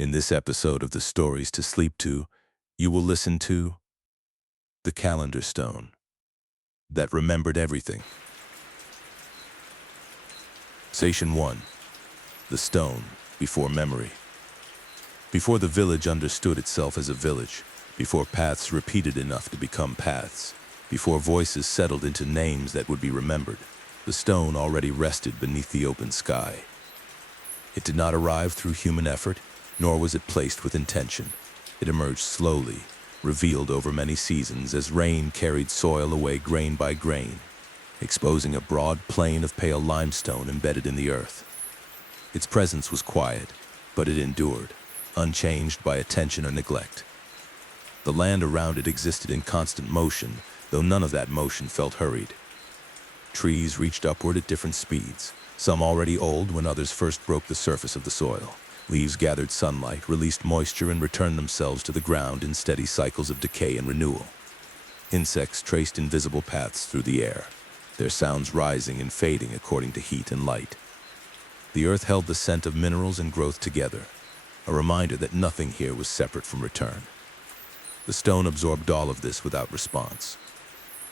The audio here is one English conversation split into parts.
In this episode of the Stories to Sleep To, you will listen to the calendar stone that remembered everything. Station 1. The stone before memory. Before the village understood itself as a village, before paths repeated enough to become paths, before voices settled into names that would be remembered, the stone already rested beneath the open sky. It did not arrive through human effort, nor was it placed with intention. It emerged slowly, revealed over many seasons as rain carried soil away grain by grain, exposing a broad plain of pale limestone embedded in the earth. Its presence was quiet, but it endured, unchanged by attention or neglect. The land around it existed in constant motion, though none of that motion felt hurried. Trees reached upward at different speeds, some already old when others first broke the surface of the soil. Leaves gathered sunlight, released moisture, and returned themselves to the ground in steady cycles of decay and renewal. Insects traced invisible paths through the air, their sounds rising and fading according to heat and light. The earth held the scent of minerals and growth together, a reminder that nothing here was separate from return. The stone absorbed all of this without response.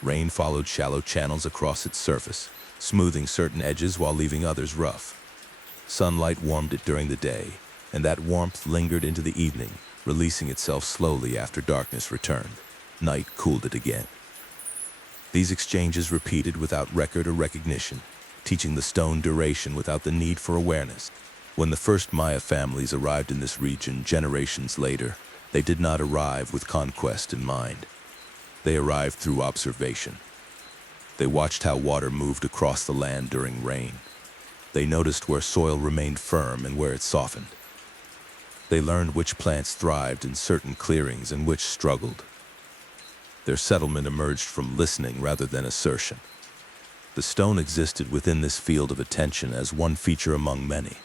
Rain followed shallow channels across its surface, smoothing certain edges while leaving others rough. Sunlight warmed it during the day, and that warmth lingered into the evening, releasing itself slowly after darkness returned. Night cooled it again. These exchanges repeated without record or recognition, teaching the stone duration without the need for awareness. When the first Maya families arrived in this region generations later, they did not arrive with conquest in mind. They arrived through observation. They watched how water moved across the land during rain. They noticed where soil remained firm and where it softened. They learned which plants thrived in certain clearings and which struggled. Their settlement emerged from listening rather than assertion. The stone existed within this field of attention as one feature among many.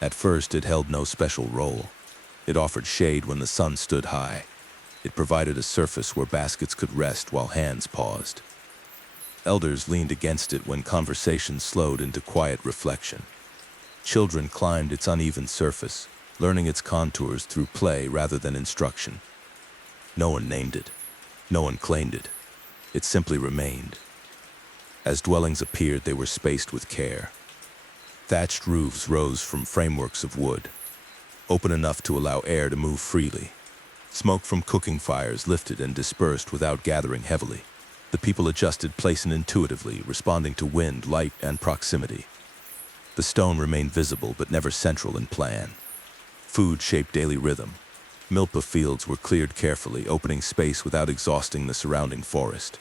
At first, it held no special role. It offered shade when the sun stood high. It provided a surface where baskets could rest while hands paused. Elders leaned against it when conversation slowed into quiet reflection. Children climbed its uneven surface, learning its contours through play rather than instruction. No one named it. No one claimed it. It simply remained. As dwellings appeared, they were spaced with care. Thatched roofs rose from frameworks of wood, open enough to allow air to move freely. Smoke from cooking fires lifted and dispersed without gathering heavily. The people adjusted place and intuitively, responding to wind, light, and proximity. The stone remained visible but never central in plan. Food shaped daily rhythm. Milpa fields were cleared carefully, opening space without exhausting the surrounding forest.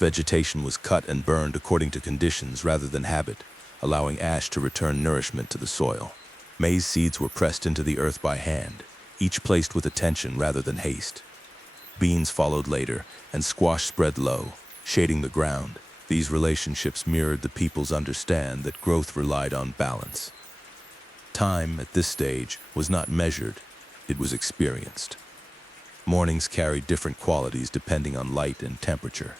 Vegetation was cut and burned according to conditions rather than habit, allowing ash to return nourishment to the soil. Maize seeds were pressed into the earth by hand, each placed with attention rather than haste. Beans followed later, and squash spread low, shading the ground. These relationships mirrored the people's understanding that growth relied on balance. Time, at this stage, was not measured, it was experienced. Mornings carried different qualities depending on light and temperature.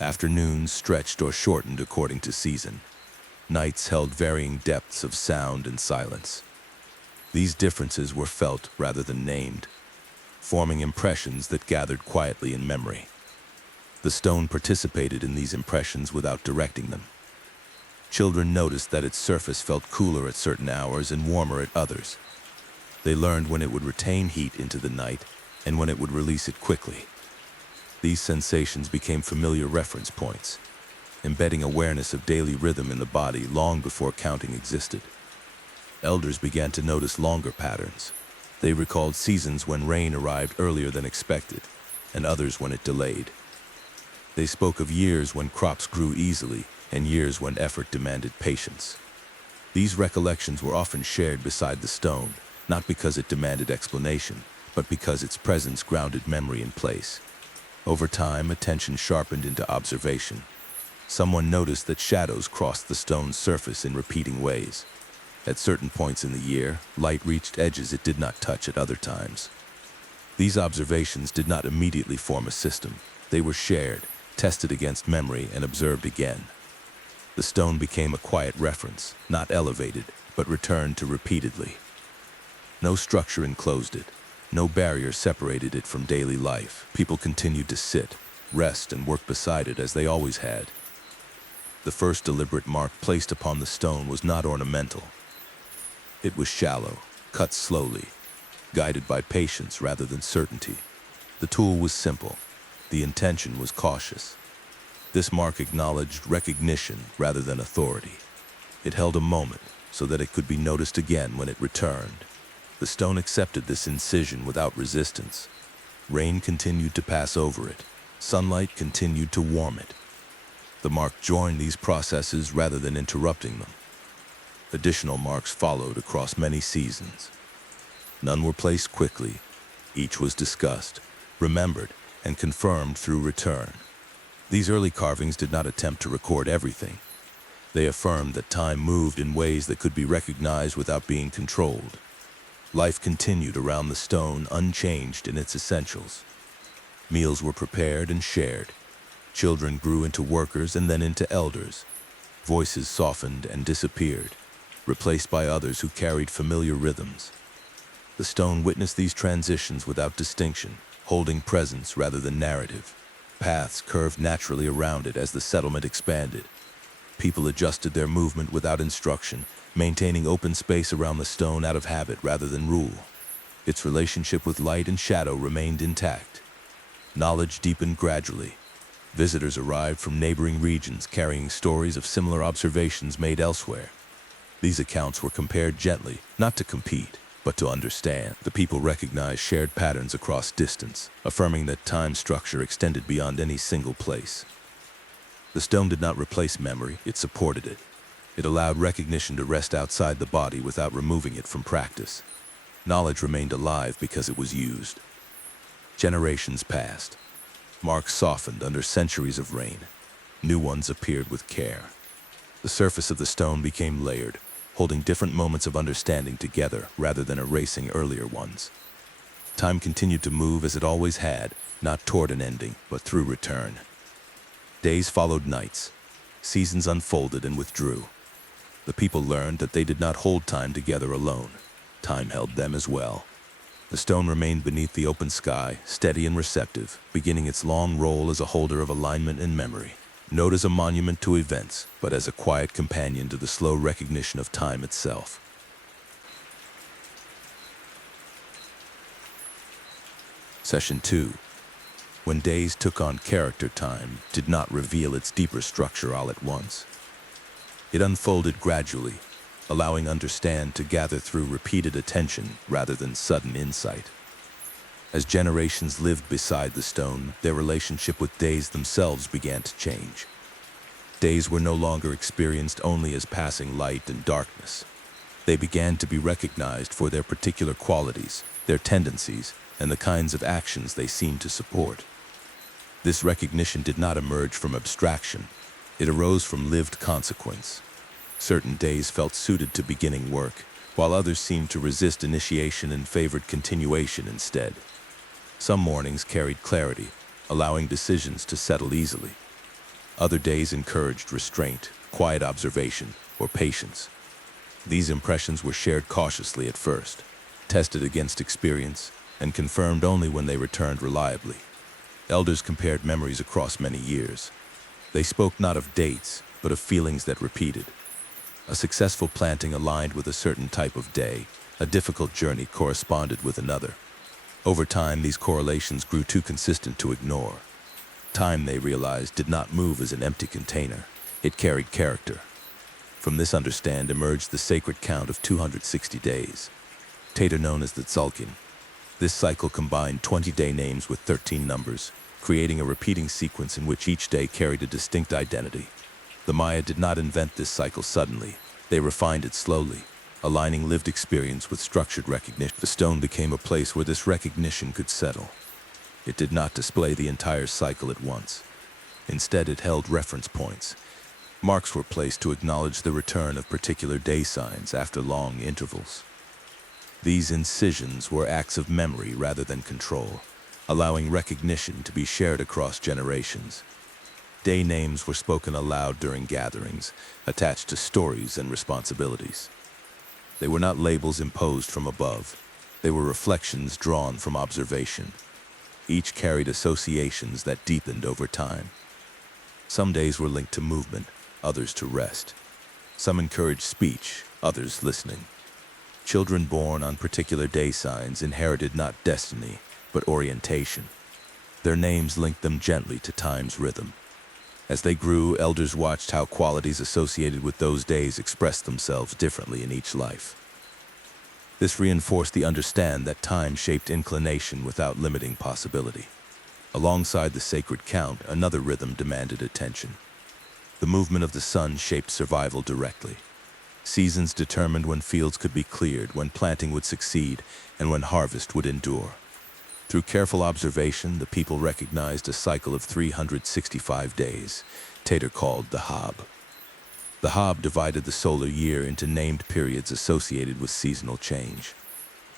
Afternoons stretched or shortened according to season. Nights held varying depths of sound and silence. These differences were felt rather than named, forming impressions that gathered quietly in memory. The stone participated in these impressions without directing them. Children noticed that its surface felt cooler at certain hours and warmer at others. They learned when it would retain heat into the night and when it would release it quickly. These sensations became familiar reference points, embedding awareness of daily rhythm in the body long before counting existed. Elders began to notice longer patterns. They recalled seasons when rain arrived earlier than expected, and others when it delayed. They spoke of years when crops grew easily, and years when effort demanded patience. These recollections were often shared beside the stone, not because it demanded explanation, but because its presence grounded memory in place. Over time, attention sharpened into observation. Someone noticed that shadows crossed the stone's surface in repeating ways. At certain points in the year, light reached edges it did not touch at other times. These observations did not immediately form a system. They were shared, tested against memory, and observed again. The stone became a quiet reference, not elevated, but returned to repeatedly. No structure enclosed it. No barrier separated it from daily life. People continued to sit, rest, and work beside it as they always had. The first deliberate mark placed upon the stone was not ornamental. It was shallow, cut slowly, guided by patience rather than certainty. The tool was simple. The intention was cautious. This mark acknowledged recognition rather than authority. It held a moment so that it could be noticed again when it returned. The stone accepted this incision without resistance. Rain continued to pass over it. Sunlight continued to warm it. The mark joined these processes rather than interrupting them. Additional marks followed across many seasons. None were placed quickly. Each was discussed, remembered, and confirmed through return. These early carvings did not attempt to record everything. They affirmed that time moved in ways that could be recognized without being controlled. Life continued around the stone unchanged in its essentials. Meals were prepared and shared. Children grew into workers and then into elders. Voices softened and disappeared, replaced by others who carried familiar rhythms. The stone witnessed these transitions without distinction, holding presence rather than narrative. Paths curved naturally around it as the settlement expanded. People adjusted their movement without instruction, maintaining open space around the stone out of habit rather than rule. Its relationship with light and shadow remained intact. Knowledge deepened gradually. Visitors arrived from neighboring regions carrying stories of similar observations made elsewhere. These accounts were compared gently, not to compete, but to understand. The people recognized shared patterns across distance, affirming that time structure extended beyond any single place. The stone did not replace memory, it supported it. It allowed recognition to rest outside the body without removing it from practice. Knowledge remained alive because it was used. Generations passed. Marks softened under centuries of rain. New ones appeared with care. The surface of the stone became layered, holding different moments of understanding together rather than erasing earlier ones. Time continued to move as it always had, not toward an ending, but through return. Days followed nights. Seasons unfolded and withdrew. The people learned that they did not hold time together alone. Time held them as well. The stone remained beneath the open sky, steady and receptive, beginning its long role as a holder of alignment and memory. Not as a monument to events, but as a quiet companion to the slow recognition of time itself. Session 2. When days took on character, time did not reveal its deeper structure all at once. It unfolded gradually, allowing understand to gather through repeated attention rather than sudden insight. As generations lived beside the stone, their relationship with days themselves began to change. Days were no longer experienced only as passing light and darkness. They began to be recognized for their particular qualities, their tendencies, and the kinds of actions they seemed to support. This recognition did not emerge from abstraction. It arose from lived consequence. Certain days felt suited to beginning work, while others seemed to resist initiation and favored continuation instead. Some mornings carried clarity, allowing decisions to settle easily. Other days encouraged restraint, quiet observation, or patience. These impressions were shared cautiously at first, tested against experience, and confirmed only when they returned reliably. Elders compared memories across many years. They spoke not of dates, but of feelings that repeated. A successful planting aligned with a certain type of day. A difficult journey corresponded with another. Over time, these correlations grew too consistent to ignore. Time, they realized, did not move as an empty container. It carried character. From this understand emerged the sacred count of 260 days, later known as the Tzolk'in. This cycle combined 20-day names with 13 numbers, creating a repeating sequence in which each day carried a distinct identity. The Maya did not invent this cycle suddenly. They refined it slowly, aligning lived experience with structured recognition. The stone became a place where this recognition could settle. It did not display the entire cycle at once. Instead, it held reference points. Marks were placed to acknowledge the return of particular day signs after long intervals. These incisions were acts of memory rather than control, allowing recognition to be shared across generations. Day names were spoken aloud during gatherings, attached to stories and responsibilities. They were not labels imposed from above. They were reflections drawn from observation. Each carried associations that deepened over time. Some days were linked to movement, others to rest. Some encouraged speech, others listening. Children born on particular day signs inherited not destiny, but orientation. Their names linked them gently to time's rhythm. As they grew, elders watched how qualities associated with those days expressed themselves differently in each life. This reinforced the understanding that time shaped inclination without limiting possibility. Alongside the sacred count, another rhythm demanded attention. The movement of the sun shaped survival directly. Seasons determined when fields could be cleared, when planting would succeed, and when harvest would endure. Through careful observation, the people recognized a cycle of 365 days, Tater called the Hab. The Hab divided the solar year into named periods associated with seasonal change.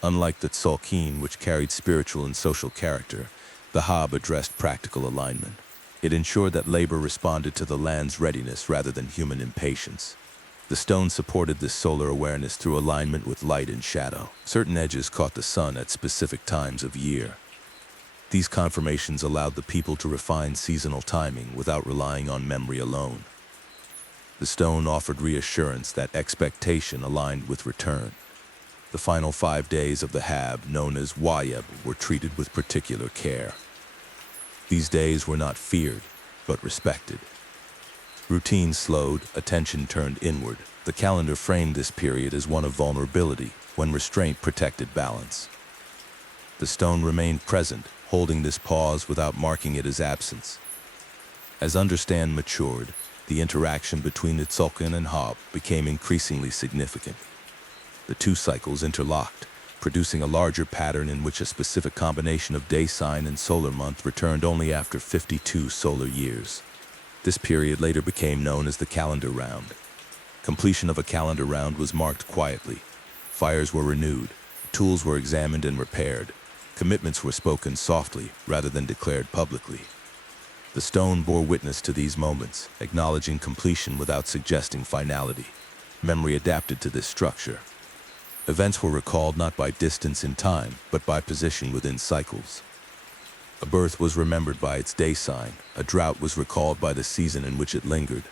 Unlike the Tzolk'in, which carried spiritual and social character, the Hab addressed practical alignment. It ensured that labor responded to the land's readiness rather than human impatience. The stone supported this solar awareness through alignment with light and shadow. Certain edges caught the sun at specific times of year. These confirmations allowed the people to refine seasonal timing without relying on memory alone. The stone offered reassurance that expectation aligned with return. The final 5 days of the Hab, known as Wayeb, were treated with particular care. These days were not feared, but respected. Routine slowed, attention turned inward. The calendar framed this period as one of vulnerability, when restraint protected balance. The stone remained present, holding this pause without marking it as absence. As understanding matured, the interaction between the Tzolk'in and Hab became increasingly significant. The two cycles interlocked, producing a larger pattern in which a specific combination of day sign and solar month returned only after 52 solar years. This period later became known as the calendar round. Completion of a calendar round was marked quietly. Fires were renewed, tools were examined and repaired, commitments were spoken softly rather than declared publicly. The stone bore witness to these moments, acknowledging completion without suggesting finality. Memory adapted to this structure. Events were recalled not by distance in time, but by position within cycles. A birth was remembered by its day sign, a drought was recalled by the season in which it lingered.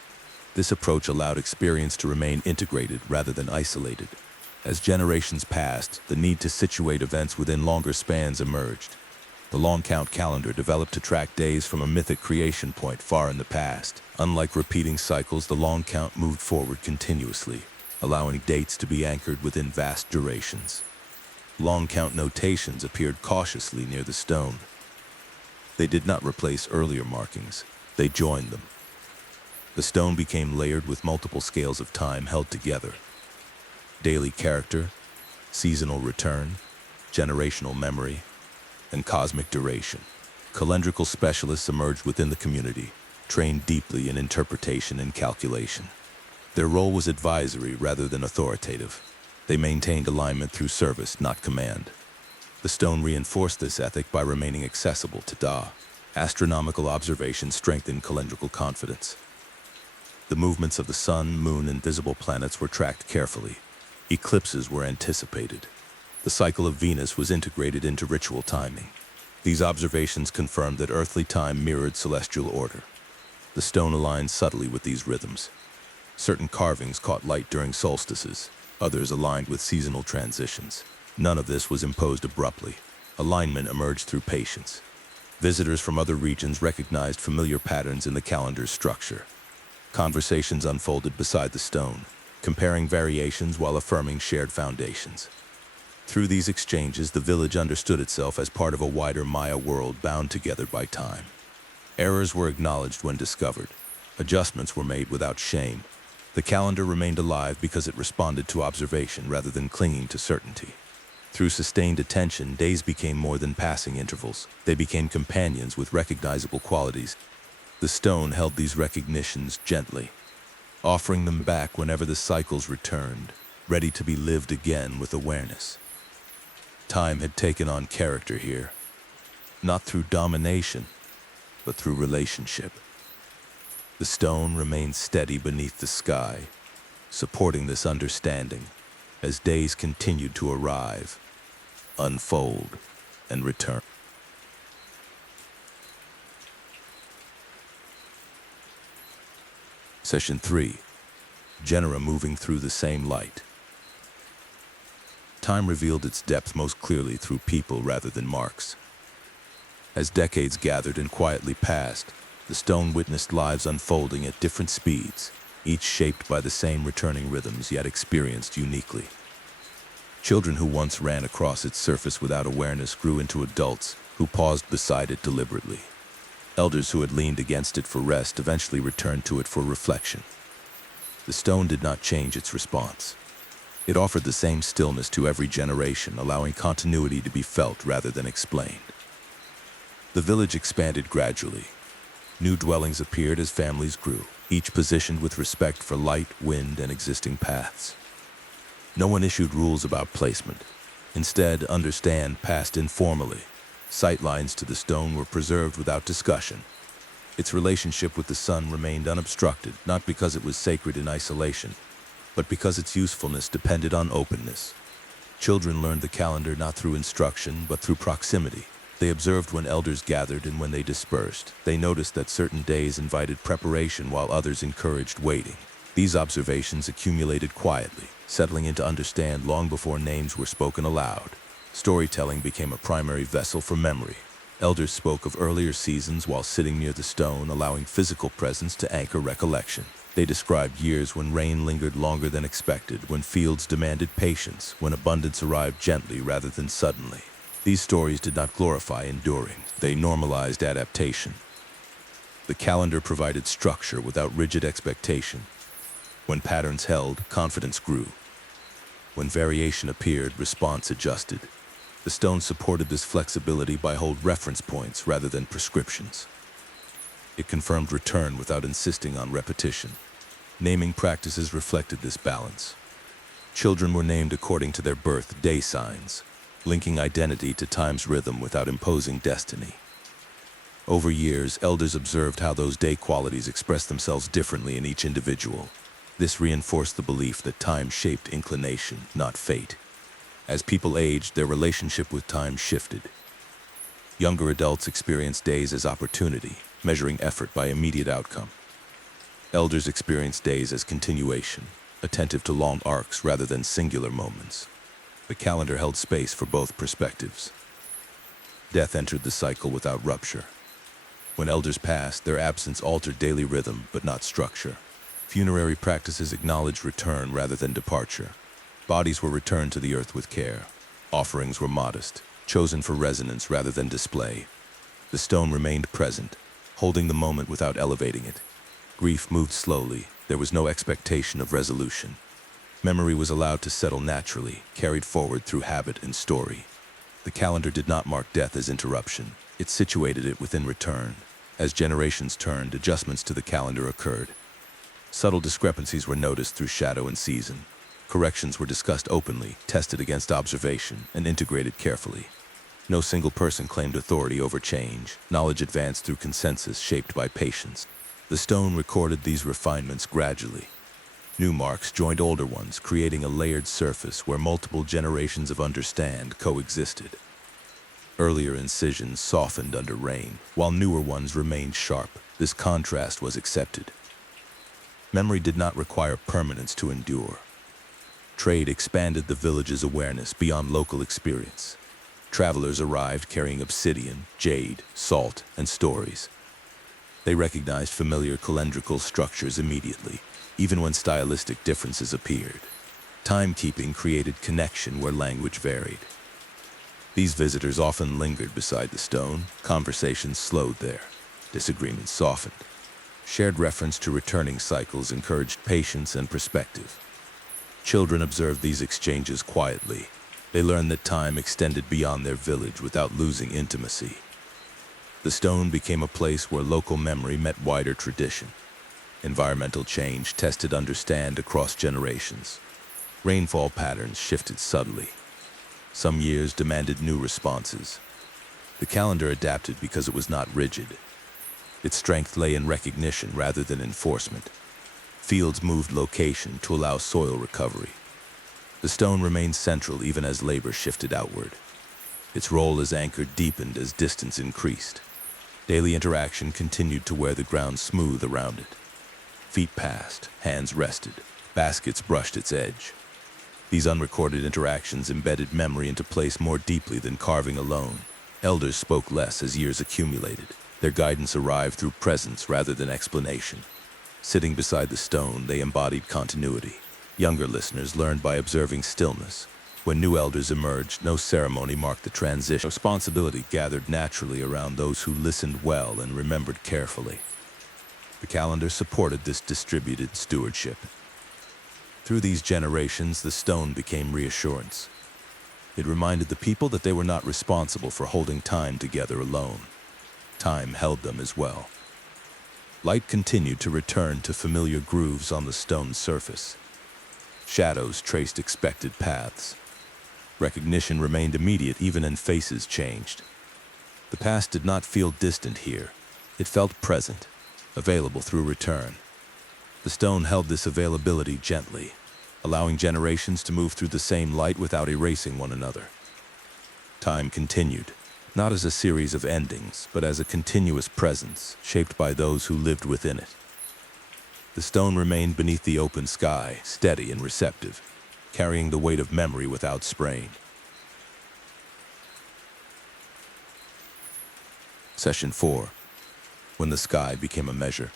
This approach allowed experience to remain integrated rather than isolated. As generations passed, the need to situate events within longer spans emerged. The long count calendar developed to track days from a mythic creation point far in the past. Unlike repeating cycles, the long count moved forward continuously, allowing dates to be anchored within vast durations. Long count notations appeared cautiously near the stone. They did not replace earlier markings, they joined them. The stone became layered with multiple scales of time held together. Daily character, seasonal return, generational memory, and cosmic duration. Calendrical specialists emerged within the community, trained deeply in interpretation and calculation. Their role was advisory rather than authoritative. They maintained alignment through service, not command. The stone reinforced this ethic by remaining accessible to Da. Astronomical observation strengthened calendrical confidence. The movements of the sun, moon, and visible planets were tracked carefully. Eclipses were anticipated. The cycle of Venus was integrated into ritual timing. These observations confirmed that earthly time mirrored celestial order. The stone aligned subtly with these rhythms. Certain carvings caught light during solstices, others aligned with seasonal transitions. None of this was imposed abruptly. Alignment emerged through patience. Visitors from other regions recognized familiar patterns in the calendar's structure. Conversations unfolded beside the stone, comparing variations while affirming shared foundations. Through these exchanges, the village understood itself as part of a wider Maya world bound together by time. Errors were acknowledged when discovered. Adjustments were made without shame. The calendar remained alive because it responded to observation rather than clinging to certainty. Through sustained attention, days became more than passing intervals. They became companions with recognizable qualities. The stone held these recognitions gently, offering them back whenever the cycles returned, ready to be lived again with awareness. Time had taken on character here, not through domination, but through relationship. The stone remained steady beneath the sky, supporting this understanding as days continued to arrive. unfold, and return. Session 3. Genera moving through the same light. Time revealed its depth most clearly through people rather than marks. As decades gathered and quietly passed, the stone witnessed lives unfolding at different speeds, each shaped by the same returning rhythms yet experienced uniquely. Children who once ran across its surface without awareness grew into adults who paused beside it deliberately. Elders who had leaned against it for rest eventually returned to it for reflection. The stone did not change its response. It offered the same stillness to every generation, allowing continuity to be felt rather than explained. The village expanded gradually. New dwellings appeared as families grew, each positioned with respect for light, wind, and existing paths. No one issued rules about placement. Instead, understand passed informally. Sightlines to the stone were preserved without discussion. Its relationship with the sun remained unobstructed, not because it was sacred in isolation, but because its usefulness depended on openness. Children learned the calendar not through instruction, but through proximity. They observed when elders gathered and when they dispersed. They noticed that certain days invited preparation while others encouraged waiting. These observations accumulated quietly, settling into understand long before names were spoken aloud. Storytelling became a primary vessel for memory. Elders spoke of earlier seasons while sitting near the stone, allowing physical presence to anchor recollection. They described years when rain lingered longer than expected, when fields demanded patience, when abundance arrived gently rather than suddenly. These stories did not glorify enduring. They normalized adaptation. The calendar provided structure without rigid expectation. When patterns held, confidence grew. When variation appeared, response adjusted. The stone supported this flexibility by holding reference points rather than prescriptions. It confirmed return without insisting on repetition. Naming practices reflected this balance. Children were named according to their birth day signs, linking identity to time's rhythm without imposing destiny. Over years, elders observed how those day qualities expressed themselves differently in each individual. This reinforced the belief that time shaped inclination, not fate. As people aged, their relationship with time shifted. Younger adults experienced days as opportunity, measuring effort by immediate outcome. Elders experienced days as continuation, attentive to long arcs rather than singular moments. The calendar held space for both perspectives. Death entered the cycle without rupture. When elders passed, their absence altered daily rhythm, but not structure. Funerary practices acknowledged return rather than departure. Bodies were returned to the earth with care. Offerings were modest, chosen for resonance rather than display. The stone remained present, holding the moment without elevating it. Grief moved slowly. There was no expectation of resolution. Memory was allowed to settle naturally, carried forward through habit and story. The calendar did not mark death as interruption. It situated it within return. As generations turned, adjustments to the calendar occurred. Subtle discrepancies were noticed through shadow and season. Corrections were discussed openly, tested against observation, and integrated carefully. No single person claimed authority over change. Knowledge advanced through consensus shaped by patience. The stone recorded these refinements gradually. New marks joined older ones, creating a layered surface where multiple generations of understand coexisted. Earlier incisions softened under rain, while newer ones remained sharp. This contrast was accepted. Memory did not require permanence to endure. Trade expanded the village's awareness beyond local experience. Travelers arrived carrying obsidian, jade, salt, and stories. They recognized familiar calendrical structures immediately, even when stylistic differences appeared. Timekeeping created connection where language varied. These visitors often lingered beside the stone. Conversations slowed there. Disagreements softened. Shared reference to returning cycles encouraged patience and perspective. Children observed these exchanges quietly. They learned that time extended beyond their village without losing intimacy. The stone became a place where local memory met wider tradition. Environmental change tested understand across generations. Rainfall patterns shifted subtly. Some years demanded new responses. The calendar adapted because it was not rigid. Its strength lay in recognition rather than enforcement. Fields moved location to allow soil recovery. The stone remained central even as labor shifted outward. Its role as anchor deepened as distance increased. Daily interaction continued to wear the ground smooth around it. Feet passed, hands rested, baskets brushed its edge. These unrecorded interactions embedded memory into place more deeply than carving alone. Elders spoke less as years accumulated. Their guidance arrived through presence rather than explanation. Sitting beside the stone, they embodied continuity. Younger listeners learned by observing stillness. When new elders emerged, no ceremony marked the transition. Responsibility gathered naturally around those who listened well and remembered carefully. The calendar supported this distributed stewardship. Through these generations, the stone became reassurance. It reminded the people that they were not responsible for holding time together alone. Time held them as well. Light continued to return to familiar grooves on the stone's surface. Shadows traced expected paths. Recognition remained immediate even as faces changed. The past did not feel distant here. It felt present, available through return. The stone held this availability gently, allowing generations to move through the same light without erasing one another. Time continued, not as a series of endings, but as a continuous presence shaped by those who lived within it. The stone remained beneath the open sky, steady and receptive, carrying the weight of memory without strain. Session 4. When the sky became a measure.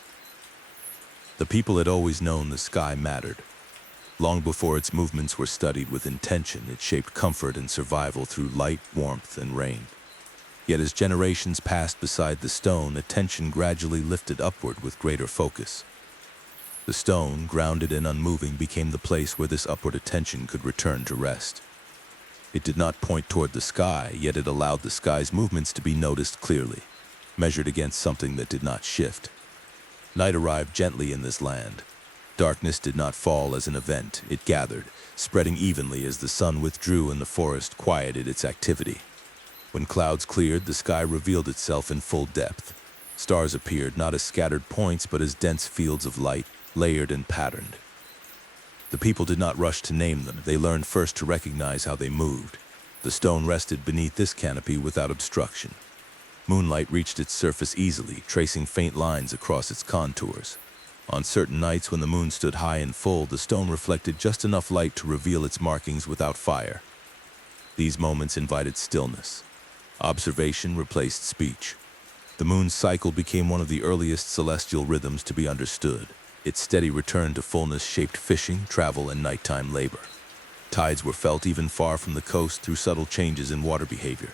The people had always known the sky mattered. Long before its movements were studied with intention, it shaped comfort and survival through light, warmth, and rain. Yet as generations passed beside the stone, attention gradually lifted upward with greater focus. The stone, grounded and unmoving, became the place where this upward attention could return to rest. It did not point toward the sky, yet it allowed the sky's movements to be noticed clearly, measured against something that did not shift. Night arrived gently in this land. Darkness did not fall as an event, it gathered, spreading evenly as the sun withdrew and the forest quieted its activity. When clouds cleared, the sky revealed itself in full depth. Stars appeared not as scattered points but as dense fields of light, layered and patterned. The people did not rush to name them. They learned first to recognize how they moved. The stone rested beneath this canopy without obstruction. Moonlight reached its surface easily, tracing faint lines across its contours. On certain nights when the moon stood high and full, the stone reflected just enough light to reveal its markings without fire. These moments invited stillness. Observation replaced speech. The moon's cycle became one of the earliest celestial rhythms to be understood. Its steady return to fullness shaped fishing, travel, and nighttime labor. Tides were felt even far from the coast through subtle changes in water behavior.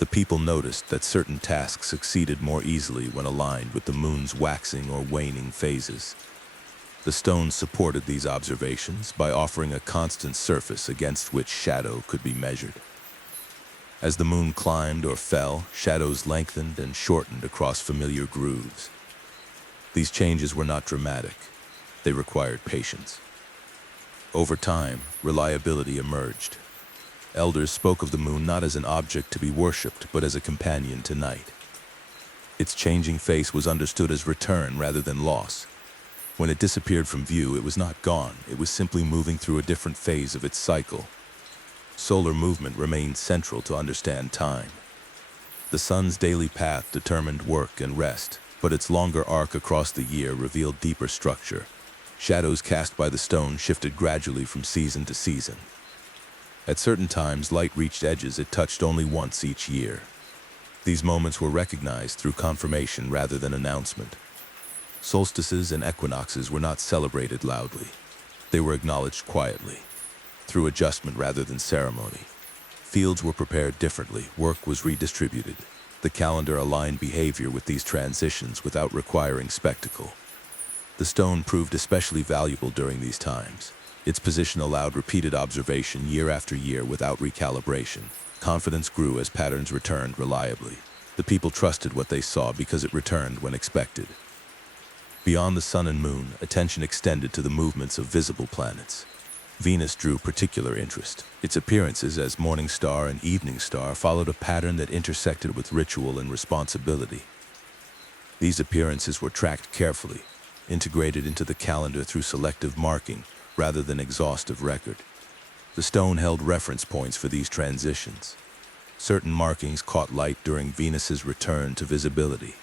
The people noticed that certain tasks succeeded more easily when aligned with the moon's waxing or waning phases. The stone supported these observations by offering a constant surface against which shadow could be measured. As the moon climbed or fell, shadows lengthened and shortened across familiar grooves. These changes were not dramatic. They required patience. Over time, reliability emerged. Elders spoke of the moon not as an object to be worshipped, but as a companion to night. Its changing face was understood as return rather than loss. When it disappeared from view, it was not gone. It was simply moving through a different phase of its cycle. Solar movement remained central to understand time. The sun's daily path determined work and rest, but its longer arc across the year revealed deeper structure. Shadows cast by the stone shifted gradually from season to season. At certain times, light reached edges it touched only once each year. These moments were recognized through confirmation rather than announcement. Solstices and equinoxes were not celebrated loudly. They were acknowledged quietly, through adjustment rather than ceremony. Fields were prepared differently, work was redistributed. The calendar aligned behavior with these transitions without requiring spectacle. The stone proved especially valuable during these times. Its position allowed repeated observation year after year without recalibration. Confidence grew as patterns returned reliably. The people trusted what they saw because it returned when expected. Beyond the sun and moon, attention extended to the movements of visible planets. Venus drew particular interest. Its appearances as morning star and evening star followed a pattern that intersected with ritual and responsibility. These appearances were tracked carefully, integrated into the calendar through selective marking rather than exhaustive record. The stone held reference points for these transitions. Certain markings caught light during Venus's return to visibility.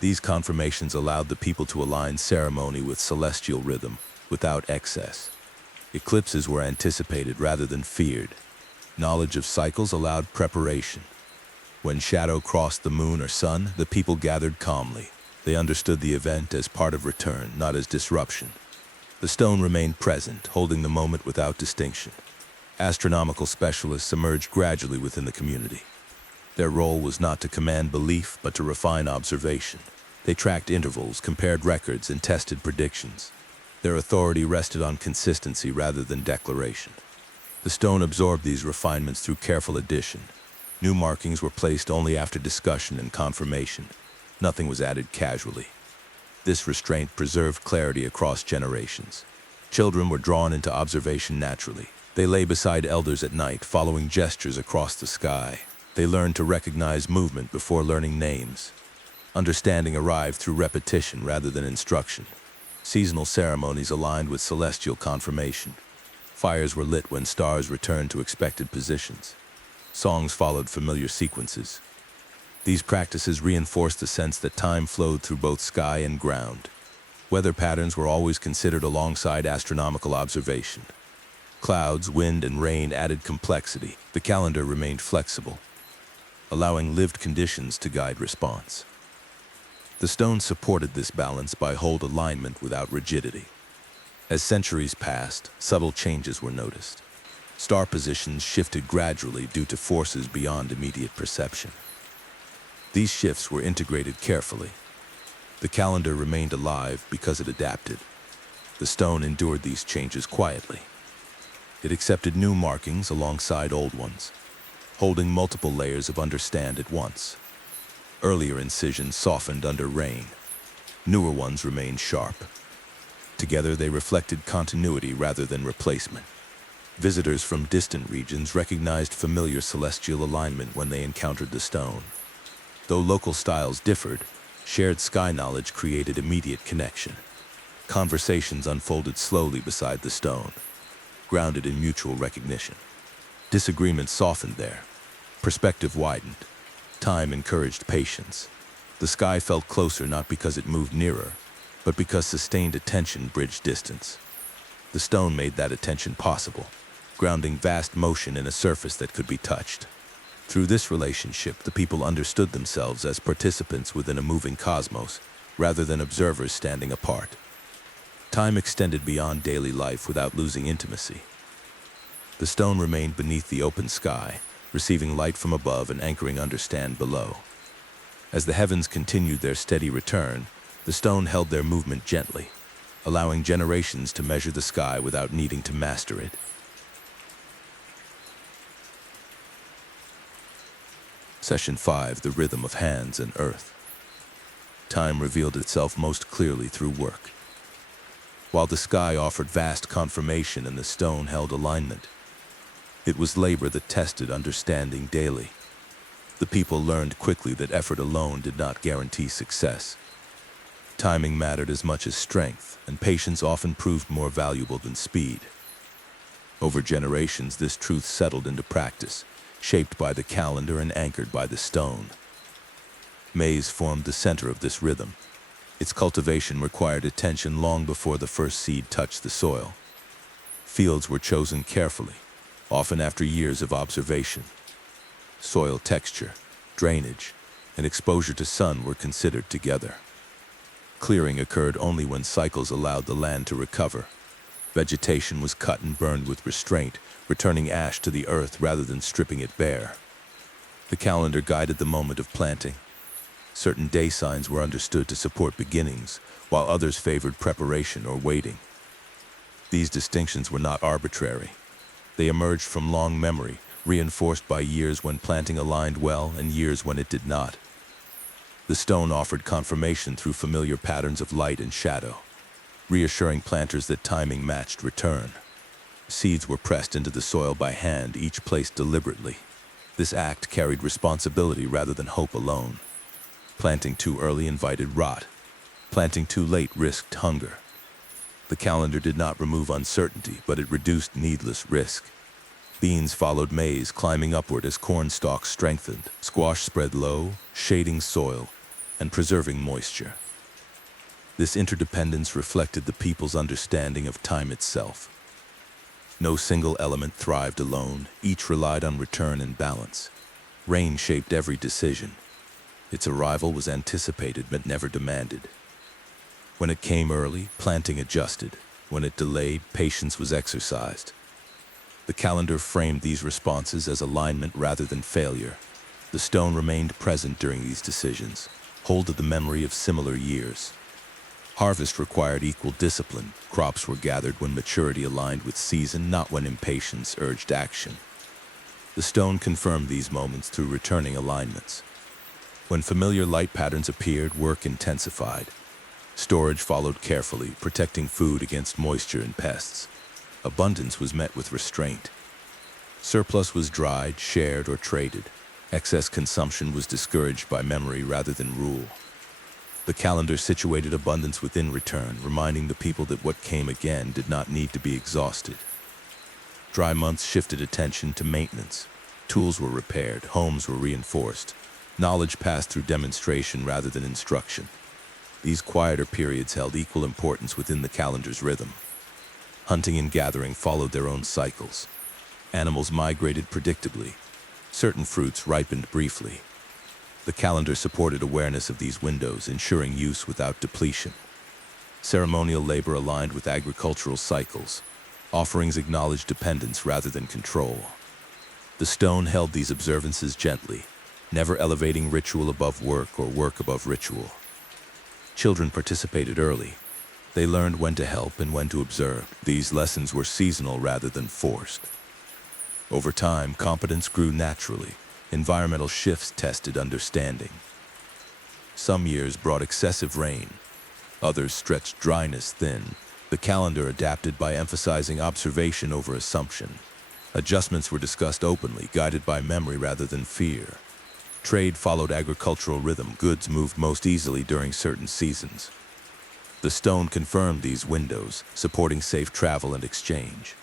These confirmations allowed the people to align ceremony with celestial rhythm without excess. Eclipses were anticipated rather than feared. Knowledge of cycles allowed preparation. When shadow crossed the moon or sun, the people gathered calmly. They understood the event as part of return, not as disruption. The stone remained present, holding the moment without distinction. Astronomical specialists emerged gradually within the community. Their role was not to command belief, but to refine observation. They tracked intervals, compared records, and tested predictions. Their authority rested on consistency rather than declaration. The stone absorbed these refinements through careful addition. New markings were placed only after discussion and confirmation. Nothing was added casually. This restraint preserved clarity across generations. Children were drawn into observation naturally. They lay beside elders at night, following gestures across the sky. They learned to recognize movement before learning names. Understanding arrived through repetition rather than instruction. Seasonal ceremonies aligned with celestial confirmation. Fires were lit when stars returned to expected positions. Songs followed familiar sequences. These practices reinforced the sense that time flowed through both sky and ground. Weather patterns were always considered alongside astronomical observation. Clouds, wind, and rain added complexity. The calendar remained flexible, allowing lived conditions to guide response. The stone supported this balance by hold alignment without rigidity. As centuries passed, subtle changes were noticed. Star positions shifted gradually due to forces beyond immediate perception. These shifts were integrated carefully. The calendar remained alive because it adapted. The stone endured these changes quietly. It accepted new markings alongside old ones, holding multiple layers of understand at once. Earlier incisions softened under rain. Newer ones remained sharp. Together they reflected continuity rather than replacement. Visitors from distant regions recognized familiar celestial alignment when they encountered the stone. Though local styles differed, shared sky knowledge created immediate connection. Conversations unfolded slowly beside the stone, grounded in mutual recognition. Disagreements softened there. Perspective widened. Time encouraged patience. The sky felt closer not because it moved nearer, but because sustained attention bridged distance. The stone made that attention possible, grounding vast motion in a surface that could be touched. Through this relationship, the people understood themselves as participants within a moving cosmos, rather than observers standing apart. Time extended beyond daily life without losing intimacy. The stone remained beneath the open sky, receiving light from above and anchoring understand below. As the heavens continued their steady return, the stone held their movement gently, allowing generations to measure the sky without needing to master it. Session 5, The Rhythm of Hands and Earth. Time revealed itself most clearly through work. While the sky offered vast confirmation and the stone held alignment, it was labor that tested understanding daily. The people learned quickly that effort alone did not guarantee success. Timing mattered as much as strength, and patience often proved more valuable than speed. Over generations, this truth settled into practice, shaped by the calendar and anchored by the stone. Maize formed the center of this rhythm. Its cultivation required attention long before the first seed touched the soil. Fields were chosen carefully, often after years of observation. Soil texture, drainage, and exposure to sun were considered together. Clearing occurred only when cycles allowed the land to recover. Vegetation was cut and burned with restraint, returning ash to the earth rather than stripping it bare. The calendar guided the moment of planting. Certain day signs were understood to support beginnings, while others favored preparation or waiting. These distinctions were not arbitrary. They emerged from long memory, reinforced by years when planting aligned well and years when it did not. The stone offered confirmation through familiar patterns of light and shadow, reassuring planters that timing matched return. Seeds were pressed into the soil by hand, each placed deliberately. This act carried responsibility rather than hope alone. Planting too early invited rot. Planting too late risked hunger. The calendar did not remove uncertainty, but it reduced needless risk. Beans followed maize, climbing upward as corn stalks strengthened. Squash spread low, shading soil and preserving moisture. This interdependence reflected the people's understanding of time itself. No single element thrived alone, each relied on return and balance. Rain shaped every decision. Its arrival was anticipated but never demanded. When it came early, planting adjusted. When it delayed, patience was exercised. The calendar framed these responses as alignment rather than failure. The stone remained present during these decisions, holding the memory of similar years. Harvest required equal discipline. Crops were gathered when maturity aligned with season, not when impatience urged action. The stone confirmed these moments through returning alignments. When familiar light patterns appeared, work intensified. Storage followed carefully, protecting food against moisture and pests. Abundance was met with restraint. Surplus was dried, shared, or traded. Excess consumption was discouraged by memory rather than rule. The calendar situated abundance within return, reminding the people that what came again did not need to be exhausted. Dry months shifted attention to maintenance. Tools were repaired, homes were reinforced. Knowledge passed through demonstration rather than instruction. These quieter periods held equal importance within the calendar's rhythm. Hunting and gathering followed their own cycles. Animals migrated predictably. Certain fruits ripened briefly. The calendar supported awareness of these windows, ensuring use without depletion. Ceremonial labor aligned with agricultural cycles. Offerings acknowledged dependence rather than control. The stone held these observances gently, never elevating ritual above work or work above ritual. Children participated early. They learned when to help and when to observe. These lessons were seasonal rather than forced. Over time, competence grew naturally. Environmental shifts tested understanding. Some years brought excessive rain. Others stretched dryness thin. The calendar adapted by emphasizing observation over assumption. Adjustments were discussed openly, guided by memory rather than fear. Trade followed agricultural rhythm. Goods moved most easily during certain seasons. The stone confirmed these windows, supporting safe travel and exchange.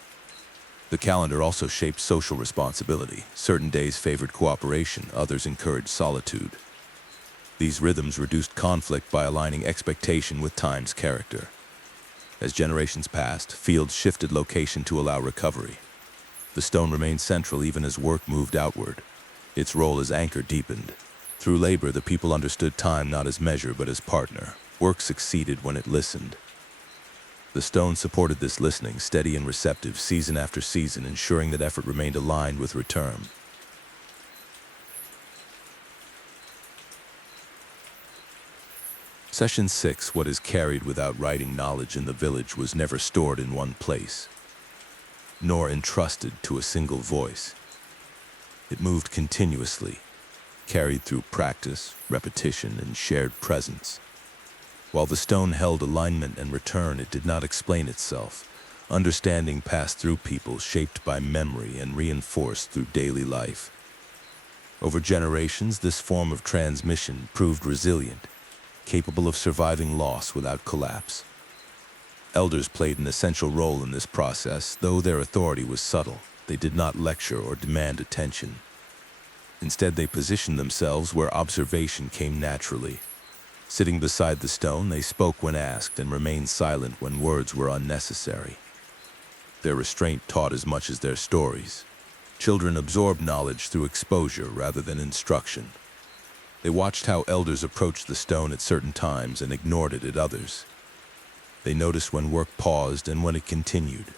The calendar also shaped social responsibility. Certain days favored cooperation, others encouraged solitude. These rhythms reduced conflict by aligning expectation with time's character. As generations passed, fields shifted location to allow recovery. The stone remained central even as work moved outward. Its role as anchor deepened. Through labor, the people understood time not as measure but as partner. Work succeeded when it listened. The stone supported this listening, steady and receptive, season after season, ensuring that effort remained aligned with return. Session 6, what is carried without writing. Knowledge in the village was never stored in one place, nor entrusted to a single voice. It moved continuously, carried through practice, repetition, and shared presence. While the stone held alignment and return, it did not explain itself. Understanding passed through people, shaped by memory and reinforced through daily life. Over generations, this form of transmission proved resilient, capable of surviving loss without collapse. Elders played an essential role in this process, though their authority was subtle. They did not lecture or demand attention. Instead, they positioned themselves where observation came naturally. Sitting beside the stone, they spoke when asked and remained silent when words were unnecessary. Their restraint taught as much as their stories. Children absorbed knowledge through exposure rather than instruction. They watched how elders approached the stone at certain times and ignored it at others. They noticed when work paused and when it continued.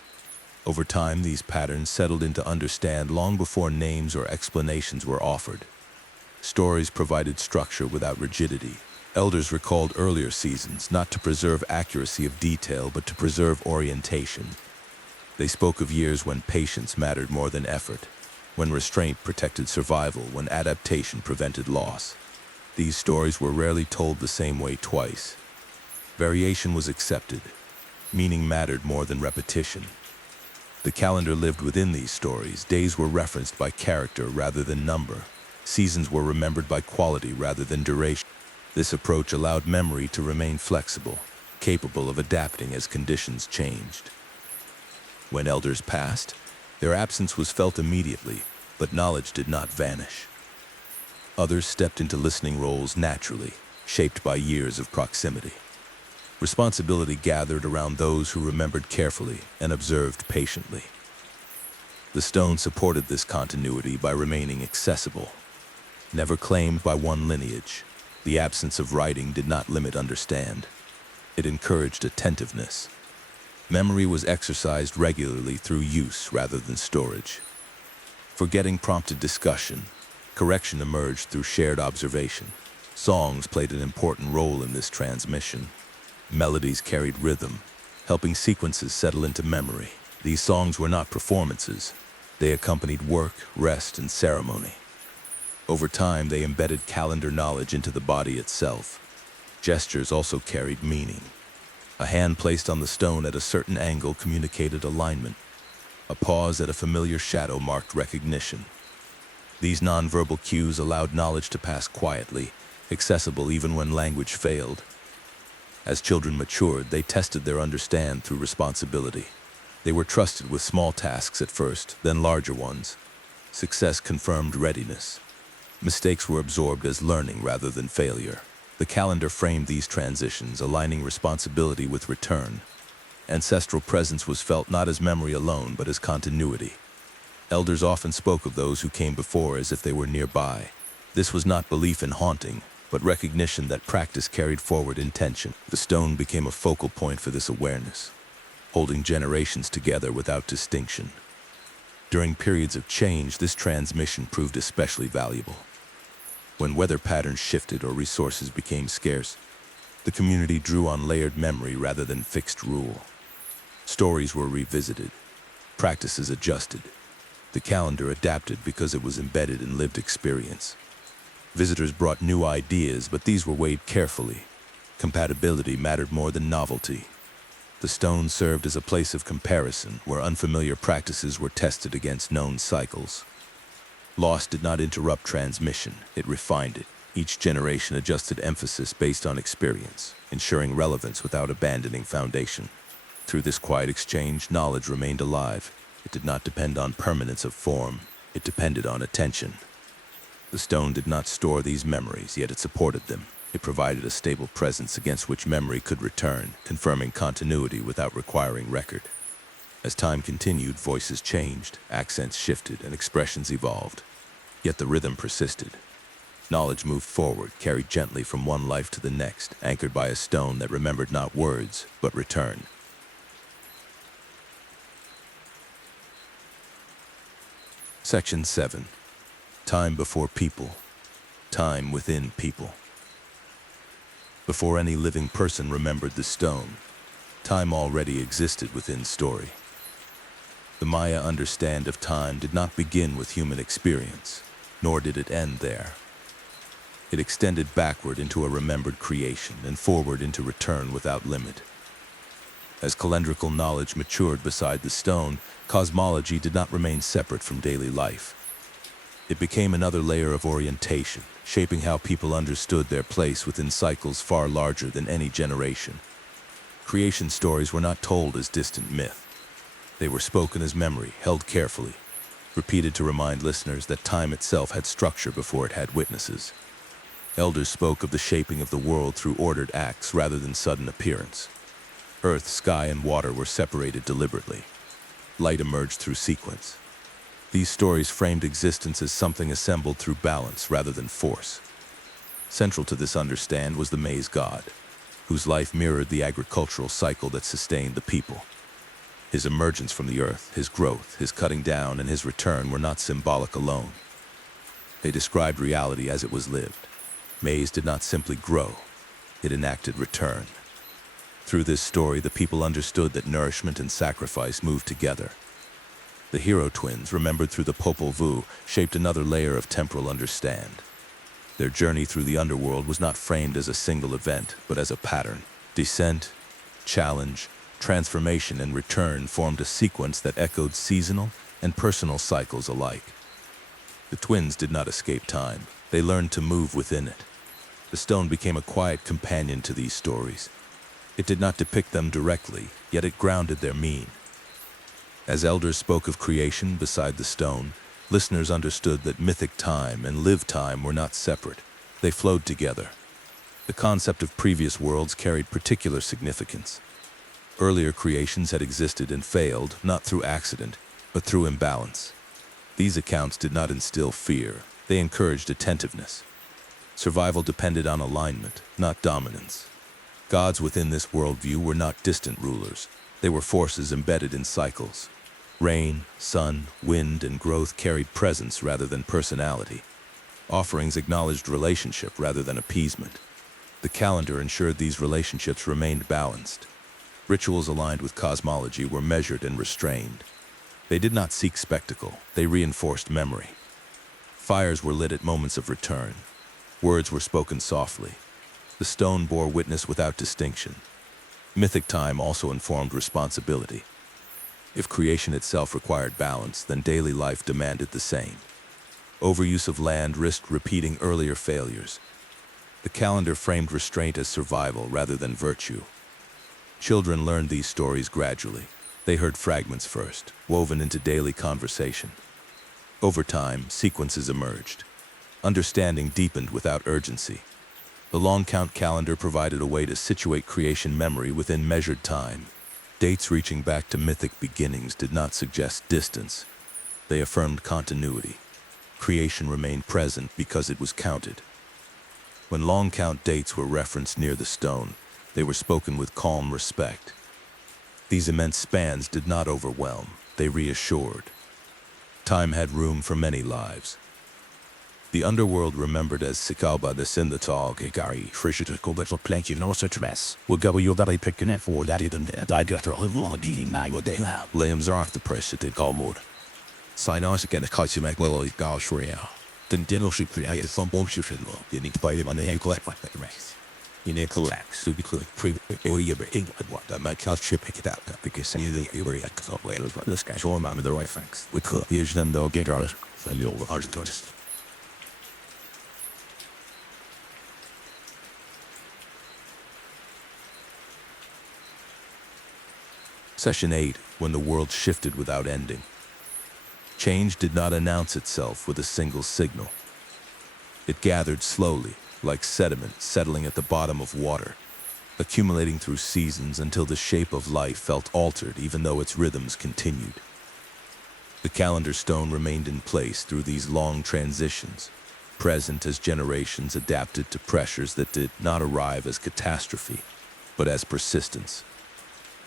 Over time, these patterns settled into understand long before names or explanations were offered. Stories provided structure without rigidity. Elders recalled earlier seasons, not to preserve accuracy of detail, but to preserve orientation. They spoke of years when patience mattered more than effort, when restraint protected survival, when adaptation prevented loss. These stories were rarely told the same way twice. Variation was accepted. Meaning mattered more than repetition. The calendar lived within these stories. Days were referenced by character rather than number. Seasons were remembered by quality rather than duration. This approach allowed memory to remain flexible, capable of adapting as conditions changed. When elders passed, Their absence was felt immediately, but knowledge did not vanish. Others stepped into listening roles naturally, shaped by years of proximity. Responsibility gathered around those who remembered carefully and observed patiently. The stone supported this continuity by remaining accessible. Never claimed by one lineage, the absence of writing did not limit understand. It encouraged attentiveness. Memory was exercised regularly through use rather than storage. Forgetting prompted discussion. Correction emerged through shared observation. Songs played an important role in this transmission. Melodies carried rhythm, helping sequences settle into memory. These songs were not performances. They accompanied work, rest, and ceremony. Over time, they embedded calendar knowledge into the body itself. Gestures also carried meaning. A hand placed on the stone at a certain angle communicated alignment. A pause at a familiar shadow marked recognition. These nonverbal cues allowed knowledge to pass quietly, accessible even when language failed. As children matured, they tested their understanding through responsibility. They were trusted with small tasks at first, then larger ones. Success confirmed readiness. Mistakes were absorbed as learning rather than failure. The calendar framed these transitions, aligning responsibility with return. Ancestral presence was felt not as memory alone, but as continuity. Elders often spoke of those who came before as if they were nearby. This was not belief in haunting, but recognition that practice carried forward intention. The stone became a focal point for this awareness, holding generations together without distinction. During periods of change, this transmission proved especially valuable. When weather patterns shifted or resources became scarce, the community drew on layered memory rather than fixed rule. Stories were revisited, practices adjusted. The calendar adapted because it was embedded in lived experience. Visitors brought new ideas, but these were weighed carefully. Compatibility mattered more than novelty. The stone served as a place of comparison where unfamiliar practices were tested against known cycles. Loss did not interrupt transmission, it refined it. Each generation adjusted emphasis based on experience, ensuring relevance without abandoning foundation. Through this quiet exchange, knowledge remained alive. It did not depend on permanence of form, it depended on attention. The stone did not store these memories, yet it supported them. It provided a stable presence against which memory could return, confirming continuity without requiring record. As time continued, voices changed, accents shifted, and expressions evolved. Yet the rhythm persisted. Knowledge moved forward, carried gently from one life to the next, anchored by a stone that remembered not words, but return. Section 7. Time before people. Time within people. Before any living person remembered the stone, time already existed within story. The Maya understand of time did not begin with human experience, nor did it end there. It extended backward into a remembered creation and forward into return without limit. As calendrical knowledge matured beside the stone, cosmology did not remain separate from daily life. It became another layer of orientation, shaping how people understood their place within cycles far larger than any generation. Creation stories were not told as distant myth. They were spoken as memory, held carefully, repeated to remind listeners that time itself had structure before it had witnesses. Elders spoke of the shaping of the world through ordered acts rather than sudden appearance. Earth, sky, and water were separated deliberately. Light emerged through sequence. These stories framed existence as something assembled through balance rather than force. Central to this understanding was the maize god, whose life mirrored the agricultural cycle that sustained the people. His emergence from the earth, his growth, his cutting down, and his return were not symbolic alone. They described reality as it was lived. Maize did not simply grow, it enacted return. Through this story, the people understood that nourishment and sacrifice moved together. The hero twins, remembered through the Popol Vuh, shaped another layer of temporal understand. Their journey through the underworld was not framed as a single event, but as a pattern. Descent, challenge, transformation, and return formed a sequence that echoed seasonal and personal cycles alike. The twins did not escape time. They learned to move within it. The stone became a quiet companion to these stories. It did not depict them directly, yet it grounded their meaning. As elders spoke of creation beside the stone, listeners understood that mythic time and live time were not separate. They flowed together. The concept of previous worlds carried particular significance. Earlier creations had existed and failed, not through accident, but through imbalance. These accounts did not instill fear, they encouraged attentiveness. Survival depended on alignment, not dominance. Gods within this worldview were not distant rulers. They were forces embedded in cycles. Rain, sun, wind, and growth carried presence rather than personality. Offerings acknowledged relationship rather than appeasement. The calendar ensured these relationships remained balanced. Rituals aligned with cosmology were measured and restrained. They did not seek spectacle, they reinforced memory. Fires were lit at moments of return. Words were spoken softly. The stone bore witness without distinction. Mythic time also informed responsibility. If creation itself required balance, then daily life demanded the same. Overuse of land risked repeating earlier failures. The calendar framed restraint as survival rather than virtue. Children learned these stories gradually. They heard fragments first, woven into daily conversation. Over time, sequences emerged. Understanding deepened without urgency. The long count calendar provided a way to situate creation memory within measured time. Dates reaching back to mythic beginnings did not suggest distance. They affirmed continuity. Creation remained present because it was counted. When long count dates were referenced near the stone, they were spoken with calm respect. These immense spans did not overwhelm, they reassured. Time had room for many lives. The underworld remembered as Sikalba the Sindhatag Gari Frishitical little plank you know such mess. Will go you that I pick it for that didn't I got a long eating my what they have. Liam's off the press at the Galmord. Sign us again a kite make little gosh real. Then dinner ship the eye some bullshit law. You need to buy him on the ankle at my race. You need to relax to be clear pre or you be England what that might catch you pick it up because you the area so well this guy show him the right facts. We could use them though get on it. So you'll hard to just. Session 8, when the world shifted without ending. Change did not announce itself with a single signal. It gathered slowly, like sediment settling at the bottom of water, accumulating through seasons until the shape of life felt altered even though its rhythms continued. The calendar stone remained in place through these long transitions, present as generations adapted to pressures that did not arrive as catastrophe, but as persistence.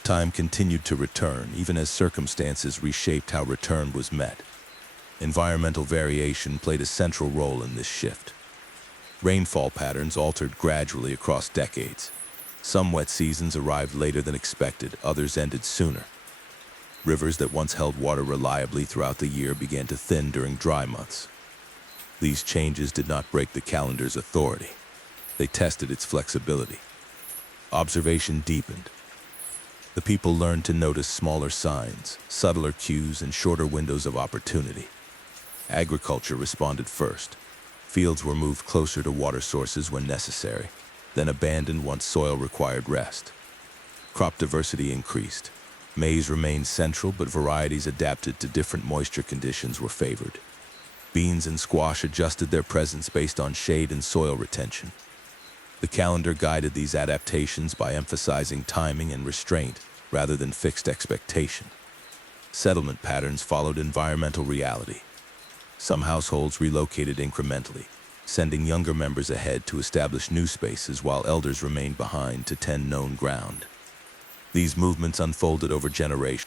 Time continued to return, even as circumstances reshaped how return was met. Environmental variation played a central role in this shift. Rainfall patterns altered gradually across decades. Some wet seasons arrived later than expected, others ended sooner. Rivers that once held water reliably throughout the year began to thin during dry months. These changes did not break the calendar's authority. They tested its flexibility. Observation deepened. The people learned to notice smaller signs, subtler cues, and shorter windows of opportunity. Agriculture responded first. Fields were moved closer to water sources when necessary, then abandoned once soil required rest. Crop diversity increased. Maize remained central, but varieties adapted to different moisture conditions were favored. Beans and squash adjusted their presence based on shade and soil retention. The calendar guided these adaptations by emphasizing timing and restraint rather than fixed expectation. Settlement patterns followed environmental reality. Some households relocated incrementally, sending younger members ahead to establish new spaces while elders remained behind to tend known ground. These movements unfolded over generations.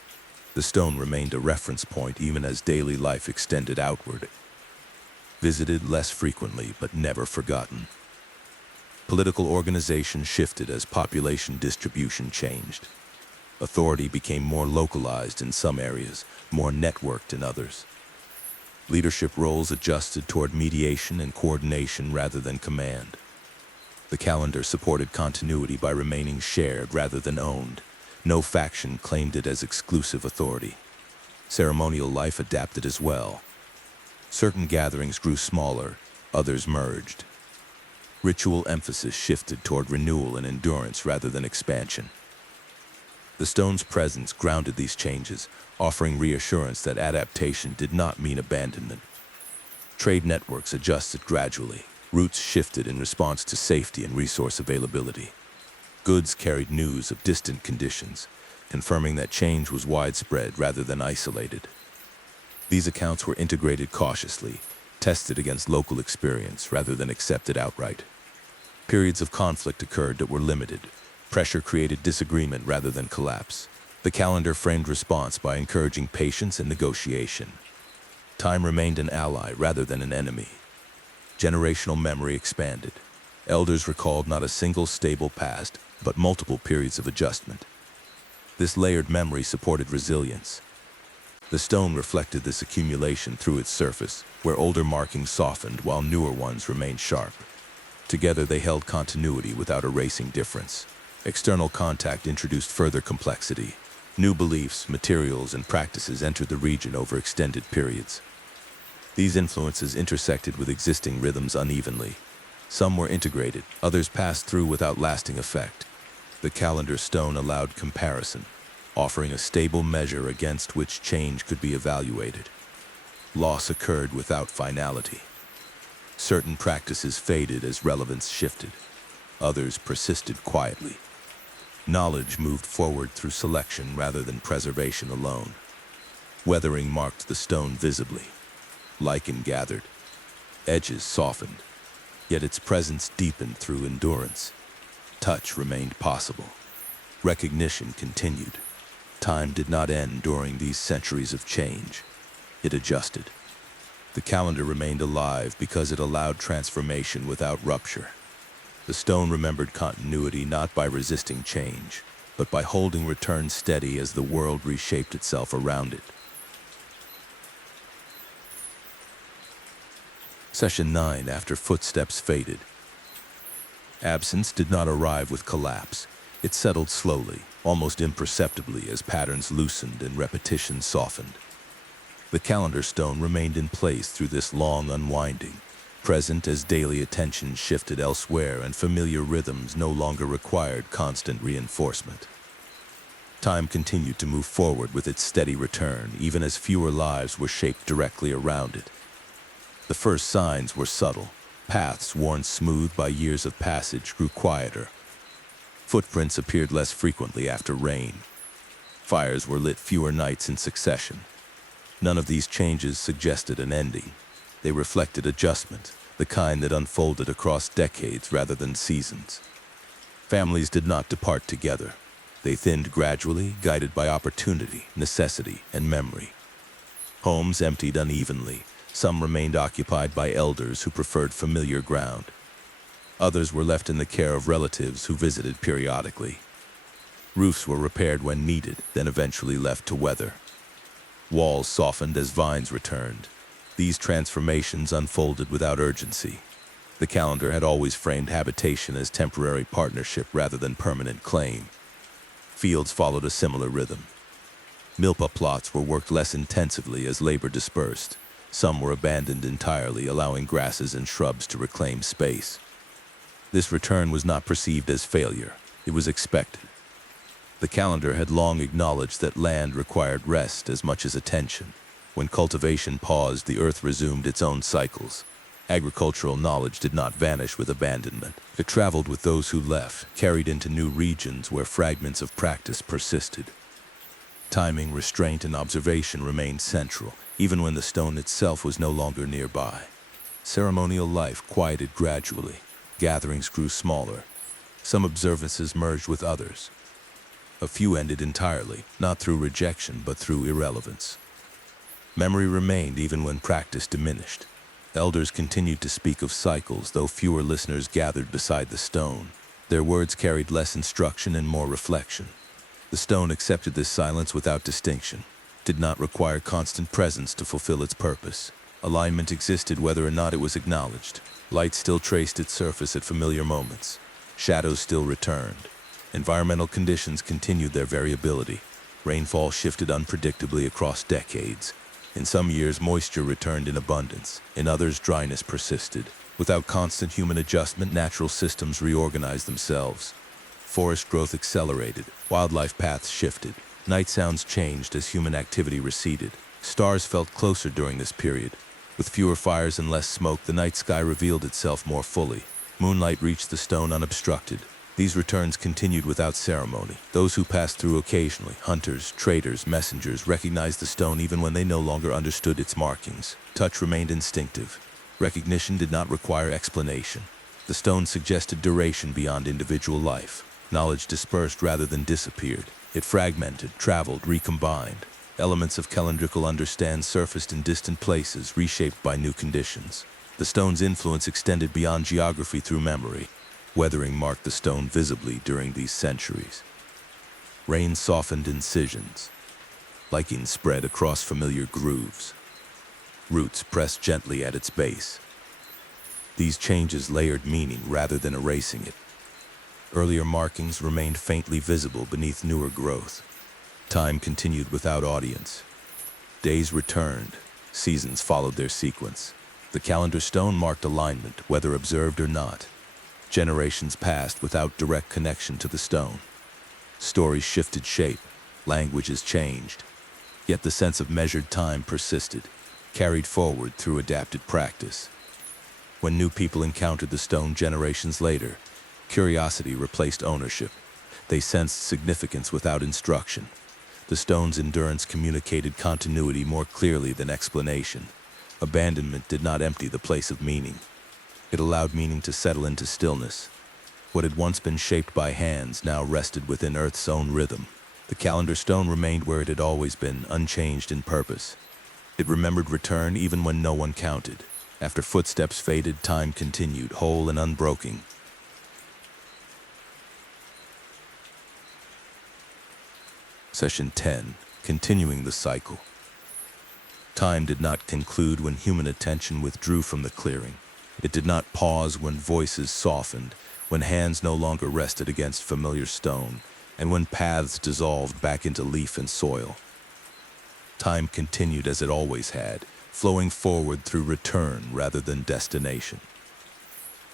The stone remained a reference point even as daily life extended outward. Visited less frequently, but never forgotten. Political organization shifted as population distribution changed. Authority became more localized in some areas, more networked in others. Leadership roles adjusted toward mediation and coordination rather than command. The calendar supported continuity by remaining shared rather than owned. No faction claimed it as exclusive authority. Ceremonial life adapted as well. Certain gatherings grew smaller, others merged. Ritual emphasis shifted toward renewal and endurance rather than expansion. The stone's presence grounded these changes, offering reassurance that adaptation did not mean abandonment. Trade networks adjusted gradually. Routes shifted in response to safety and resource availability. Goods carried news of distant conditions, confirming that change was widespread rather than isolated. These accounts were integrated cautiously, tested against local experience rather than accepted outright. Periods of conflict occurred that were limited. Pressure created disagreement rather than collapse. The calendar framed response by encouraging patience and negotiation. Time remained an ally rather than an enemy. Generational memory expanded. Elders recalled not a single stable past, but multiple periods of adjustment. This layered memory supported resilience. The stone reflected this accumulation through its surface, where older markings softened while newer ones remained sharp. Together they held continuity without erasing difference. External contact introduced further complexity. New beliefs, materials, and practices entered the region over extended periods. These influences intersected with existing rhythms unevenly. Some were integrated, others passed through without lasting effect. The calendar stone allowed comparison, offering a stable measure against which change could be evaluated. Loss occurred without finality. Certain practices faded as relevance shifted. Others persisted quietly. Knowledge moved forward through selection rather than preservation alone. Weathering marked the stone visibly. Lichen gathered. Edges softened. Yet its presence deepened through endurance. Touch remained possible. Recognition continued. Time did not end during these centuries of change. It adjusted. The calendar remained alive because it allowed transformation without rupture. The stone remembered continuity not by resisting change, but by holding return steady as the world reshaped itself around it. Session 9. After footsteps faded. Absence did not arrive with collapse. It settled slowly, almost imperceptibly as patterns loosened and repetition softened. The calendar stone remained in place through this long unwinding, present as daily attention shifted elsewhere and familiar rhythms no longer required constant reinforcement. Time continued to move forward with its steady return, even as fewer lives were shaped directly around it. The first signs were subtle. Paths worn smooth by years of passage grew quieter. Footprints appeared less frequently after rain. Fires were lit fewer nights in succession. None of these changes suggested an ending. They reflected adjustment, the kind that unfolded across decades rather than seasons. Families did not depart together. They thinned gradually, guided by opportunity, necessity, and memory. Homes emptied unevenly. Some remained occupied by elders who preferred familiar ground. Others were left in the care of relatives who visited periodically. Roofs were repaired when needed, then eventually left to weather. Walls softened as vines returned. These transformations unfolded without urgency. The calendar had always framed habitation as temporary partnership rather than permanent claim. Fields followed a similar rhythm. Milpa plots were worked less intensively as labor dispersed. Some were abandoned entirely, allowing grasses and shrubs to reclaim space. This return was not perceived as failure. It was expected. The calendar had long acknowledged that land required rest as much as attention. When cultivation paused, the earth resumed its own cycles. Agricultural knowledge did not vanish with abandonment. It traveled with those who left, carried into new regions where fragments of practice persisted. Timing, restraint, and observation remained central, even when the stone itself was no longer nearby. Ceremonial life quieted gradually. Gatherings grew smaller. Some observances merged with others. A few ended entirely, not through rejection, but through irrelevance. Memory remained even when practice diminished. Elders continued to speak of cycles, though fewer listeners gathered beside the stone. Their words carried less instruction and more reflection. The stone accepted this silence without distinction. It did not require constant presence to fulfill its purpose. Alignment existed whether or not it was acknowledged. Light still traced its surface at familiar moments. Shadows still returned. Environmental conditions continued their variability. Rainfall shifted unpredictably across decades. In some years, moisture returned in abundance. In others, dryness persisted. Without constant human adjustment, natural systems reorganized themselves. Forest growth accelerated, wildlife paths shifted, night sounds changed as human activity receded. Stars felt closer during this period. With fewer fires and less smoke, the night sky revealed itself more fully. Moonlight reached the stone unobstructed. These returns continued without ceremony. Those who passed through occasionally, hunters, traders, messengers, recognized the stone even when they no longer understood its markings. Touch remained instinctive. Recognition did not require explanation. The stone suggested duration beyond individual life. Knowledge dispersed rather than disappeared. It fragmented, traveled, recombined. Elements of calendrical understand surfaced in distant places, reshaped by new conditions. The stone's influence extended beyond geography through memory. Weathering marked the stone visibly during these centuries. Rain softened incisions. Lichen spread across familiar grooves. Roots pressed gently at its base. These changes layered meaning rather than erasing it. Earlier markings remained faintly visible beneath newer growth. Time continued without audience. Days returned. Seasons followed their sequence. The calendar stone marked alignment, whether observed or not. Generations passed without direct connection to the stone. Stories shifted shape. Languages changed. Yet the sense of measured time persisted, carried forward through adapted practice. When new people encountered the stone generations later, curiosity replaced ownership. They sensed significance without instruction. The stone's endurance communicated continuity more clearly than explanation. Abandonment did not empty the place of meaning. It allowed meaning to settle into stillness. What had once been shaped by hands now rested within Earth's own rhythm. The calendar stone remained where it had always been, unchanged in purpose. It remembered return even when no one counted. After footsteps faded, time continued, whole and unbroken. Session 10. Continuing the cycle. Time did not conclude when human attention withdrew from the clearing. It did not pause when voices softened, when hands no longer rested against familiar stone, and when paths dissolved back into leaf and soil. Time continued as it always had, flowing forward through return rather than destination.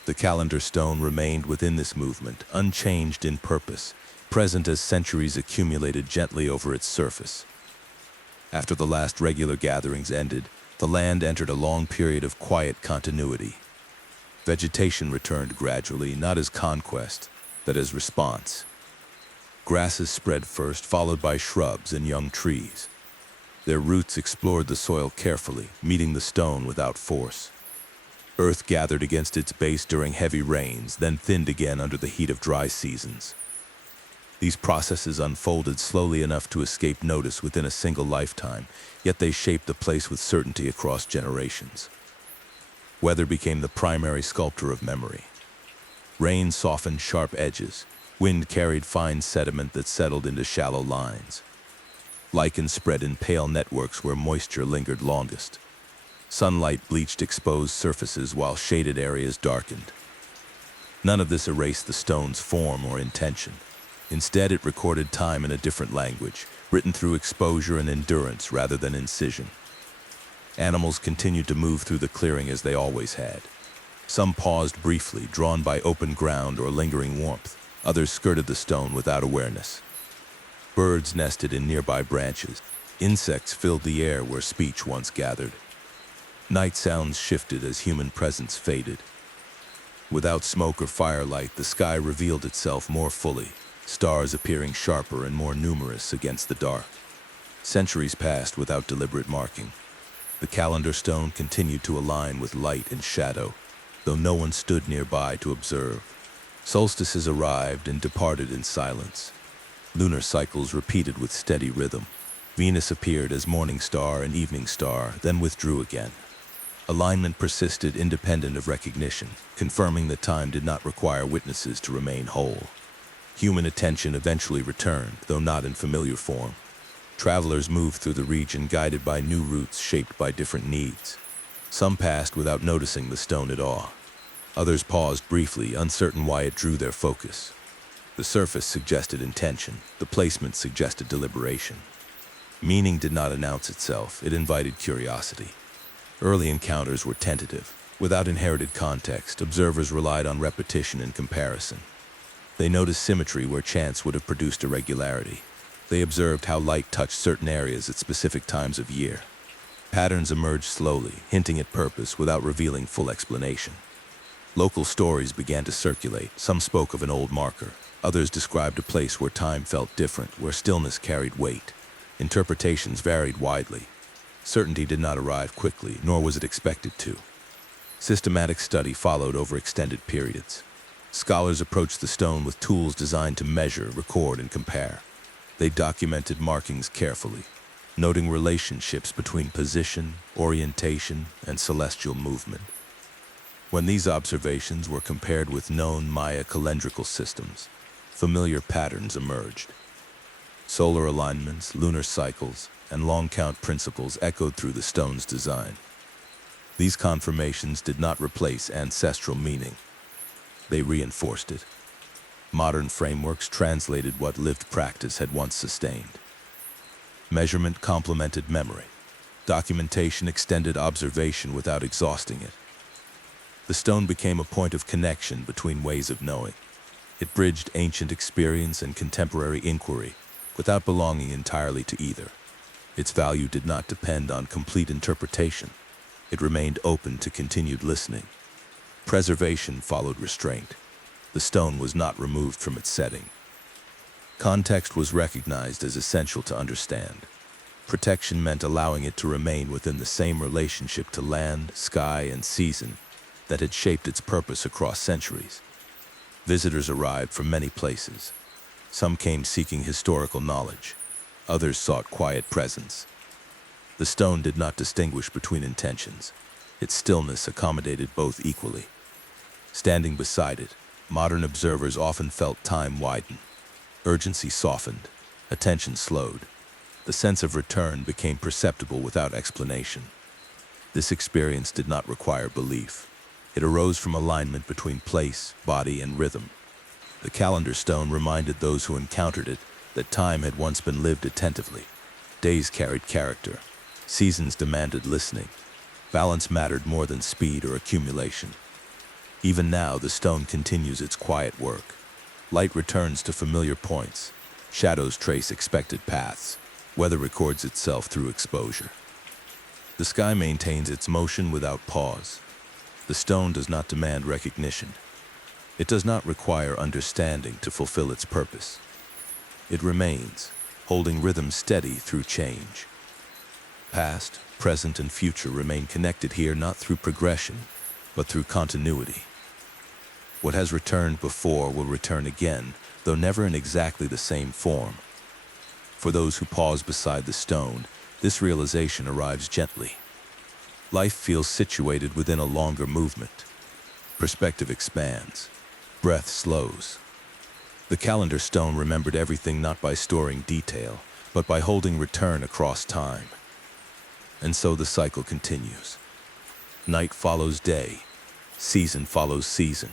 The calendar stone remained within this movement, unchanged in purpose, present as centuries accumulated gently over its surface. After the last regular gatherings ended, the land entered a long period of quiet continuity. Vegetation returned gradually, not as conquest, but as response. Grasses spread first, followed by shrubs and young trees. Their roots explored the soil carefully, meeting the stone without force. Earth gathered against its base during heavy rains, then thinned again under the heat of dry seasons. These processes unfolded slowly enough to escape notice within a single lifetime, yet they shaped the place with certainty across generations. Weather became the primary sculptor of memory. Rain softened sharp edges. Wind carried fine sediment that settled into shallow lines. Lichen spread in pale networks where moisture lingered longest. Sunlight bleached exposed surfaces while shaded areas darkened. None of this erased the stone's form or intention. Instead, it recorded time in a different language, written through exposure and endurance rather than incision. Animals continued to move through the clearing as they always had. Some paused briefly, drawn by open ground or lingering warmth. Others skirted the stone without awareness. Birds nested in nearby branches. Insects filled the air where speech once gathered. Night sounds shifted as human presence faded. Without smoke or firelight, the sky revealed itself more fully, stars appearing sharper and more numerous against the dark. Centuries passed without deliberate marking. The calendar stone continued to align with light and shadow, though no one stood nearby to observe. Solstices arrived and departed in silence. Lunar cycles repeated with steady rhythm. Venus appeared as morning star and evening star, then withdrew again. Alignment persisted independent of recognition, confirming that time did not require witnesses to remain whole. Human attention eventually returned, though not in familiar form. Travelers moved through the region guided by new routes shaped by different needs. Some passed without noticing the stone at all. Others paused briefly, uncertain why it drew their focus. The surface suggested intention, the placement suggested deliberation. Meaning did not announce itself, it invited curiosity. Early encounters were tentative. Without inherited context, observers relied on repetition and comparison. They noticed symmetry where chance would have produced irregularity. They observed how light touched certain areas at specific times of year. Patterns emerged slowly, hinting at purpose without revealing full explanation. Local stories began to circulate. Some spoke of an old marker. Others described a place where time felt different, where stillness carried weight. Interpretations varied widely. Certainty did not arrive quickly, nor was it expected to. Systematic study followed over extended periods. Scholars approached the stone with tools designed to measure, record, and compare. They documented markings carefully, noting relationships between position, orientation, and celestial movement. When these observations were compared with known Maya calendrical systems, familiar patterns emerged. Solar alignments, lunar cycles, and long-count principles echoed through the stone's design. These confirmations did not replace ancestral meaning. They reinforced it. Modern frameworks translated what lived practice had once sustained. Measurement complemented memory. Documentation extended observation without exhausting it. The stone became a point of connection between ways of knowing. It bridged ancient experience and contemporary inquiry without belonging entirely to either. Its value did not depend on complete interpretation. It remained open to continued listening. Preservation followed restraint. The stone was not removed from its setting. Context was recognized as essential to understand. Protection meant allowing it to remain within the same relationship to land, sky, and season that had shaped its purpose across centuries. Visitors arrived from many places. Some came seeking historical knowledge. Others sought quiet presence. The stone did not distinguish between intentions. Its stillness accommodated both equally. Standing beside it, modern observers often felt time widen. Urgency softened. Attention slowed. The sense of return became perceptible without explanation. This experience did not require belief. It arose from alignment between place, body, and rhythm. The calendar stone reminded those who encountered it that time had once been lived attentively. Days carried character. Seasons demanded listening. Balance mattered more than speed or accumulation. Even now, the stone continues its quiet work. Light returns to familiar points. Shadows trace expected paths. Weather records itself through exposure. The sky maintains its motion without pause. The stone does not demand recognition. It does not require understanding to fulfill its purpose. It remains, holding rhythm steady through change. Past, present, and future remain connected here not through progression, but through continuity. What has returned before will return again, though never in exactly the same form. For those who pause beside the stone, this realization arrives gently. Life feels situated within a longer movement. Perspective expands. Breath slows. The calendar stone remembered everything not by storing detail, but by holding return across time. And so the cycle continues. Night follows day. Season follows season.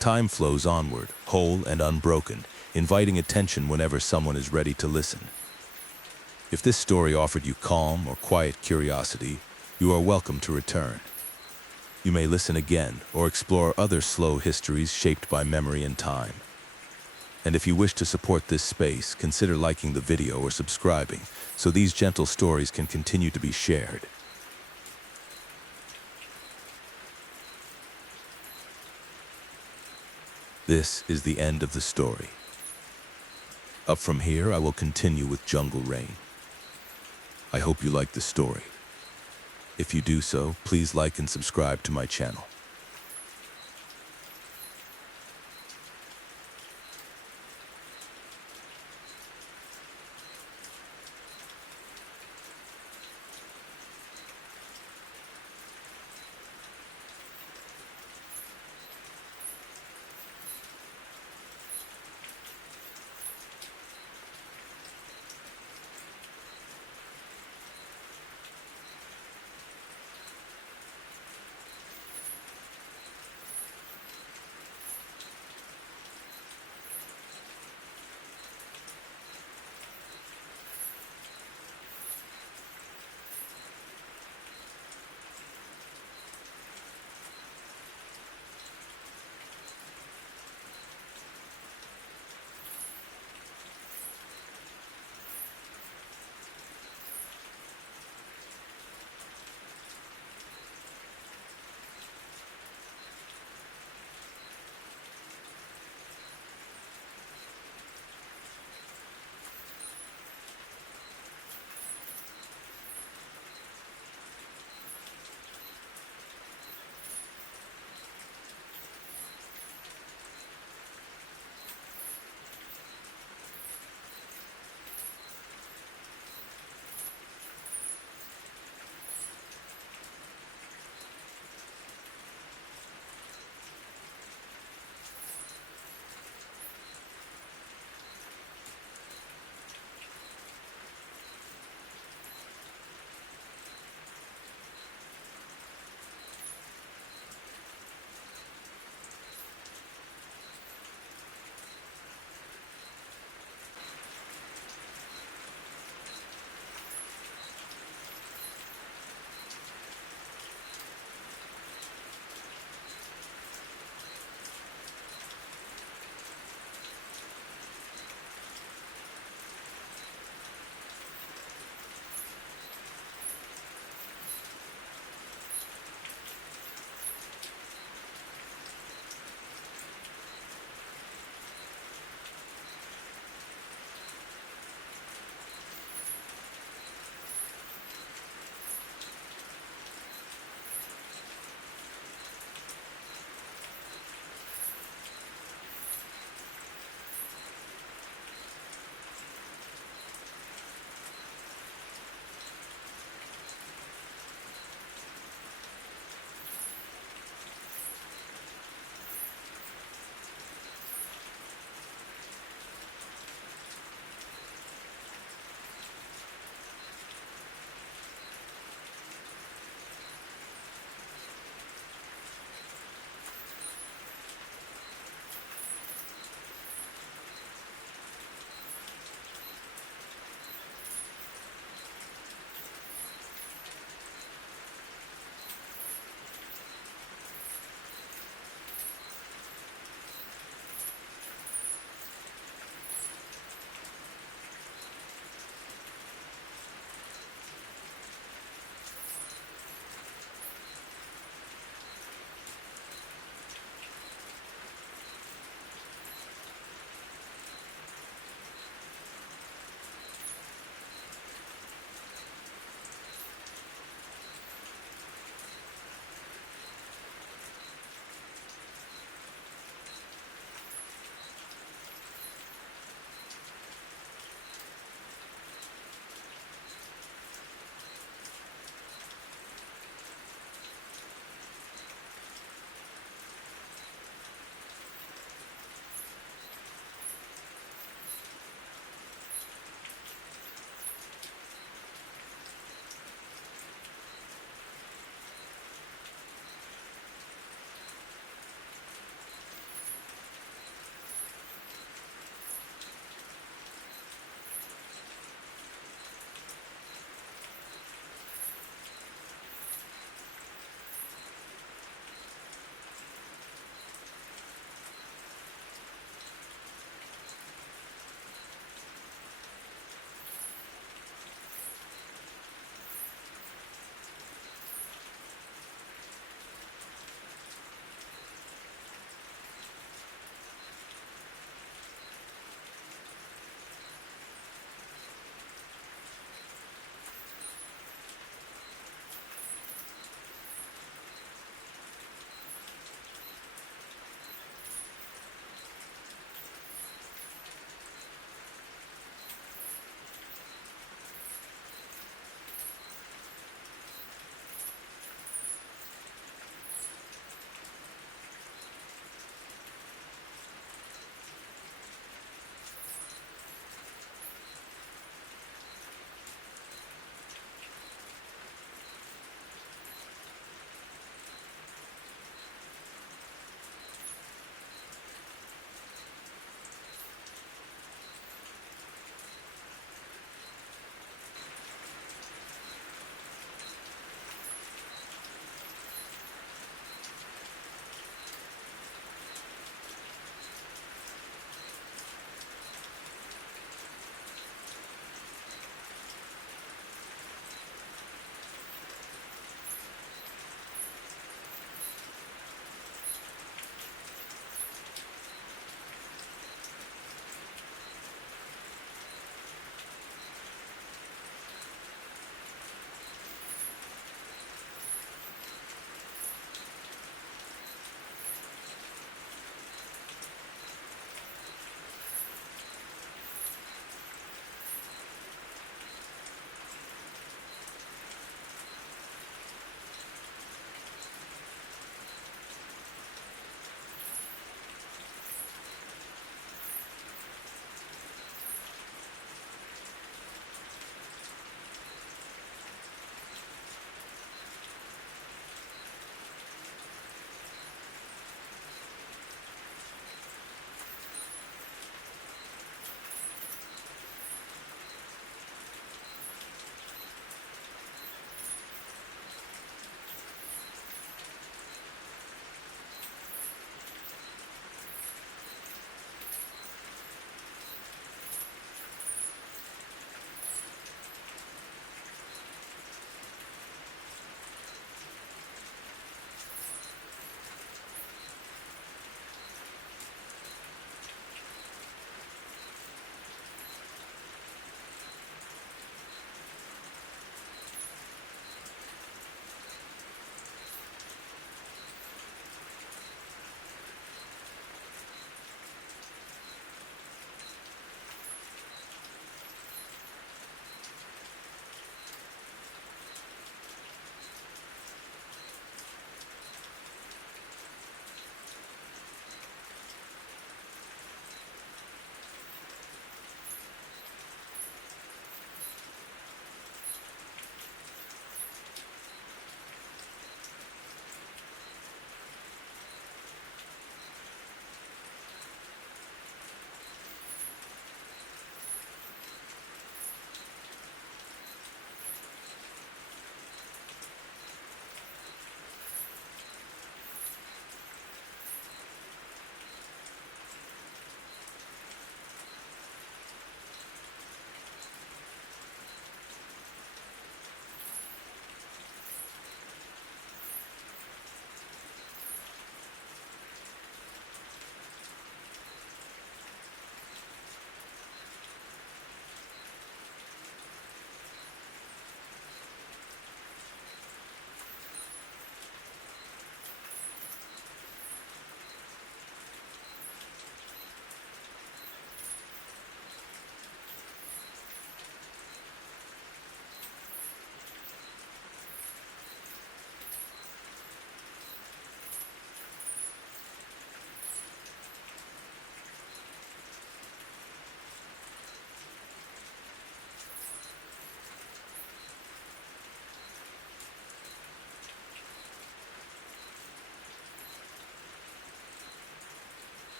Time flows onward, whole and unbroken, inviting attention whenever someone is ready to listen. If this story offered you calm or quiet curiosity, you are welcome to return. You may listen again or explore other slow histories shaped by memory and time. And if you wish to support this space, consider liking the video or subscribing so these gentle stories can continue to be shared. This is the end of the story. Up from here, I will continue with Jungle Rain. I hope you like the story. If you do so, please like and subscribe to my channel.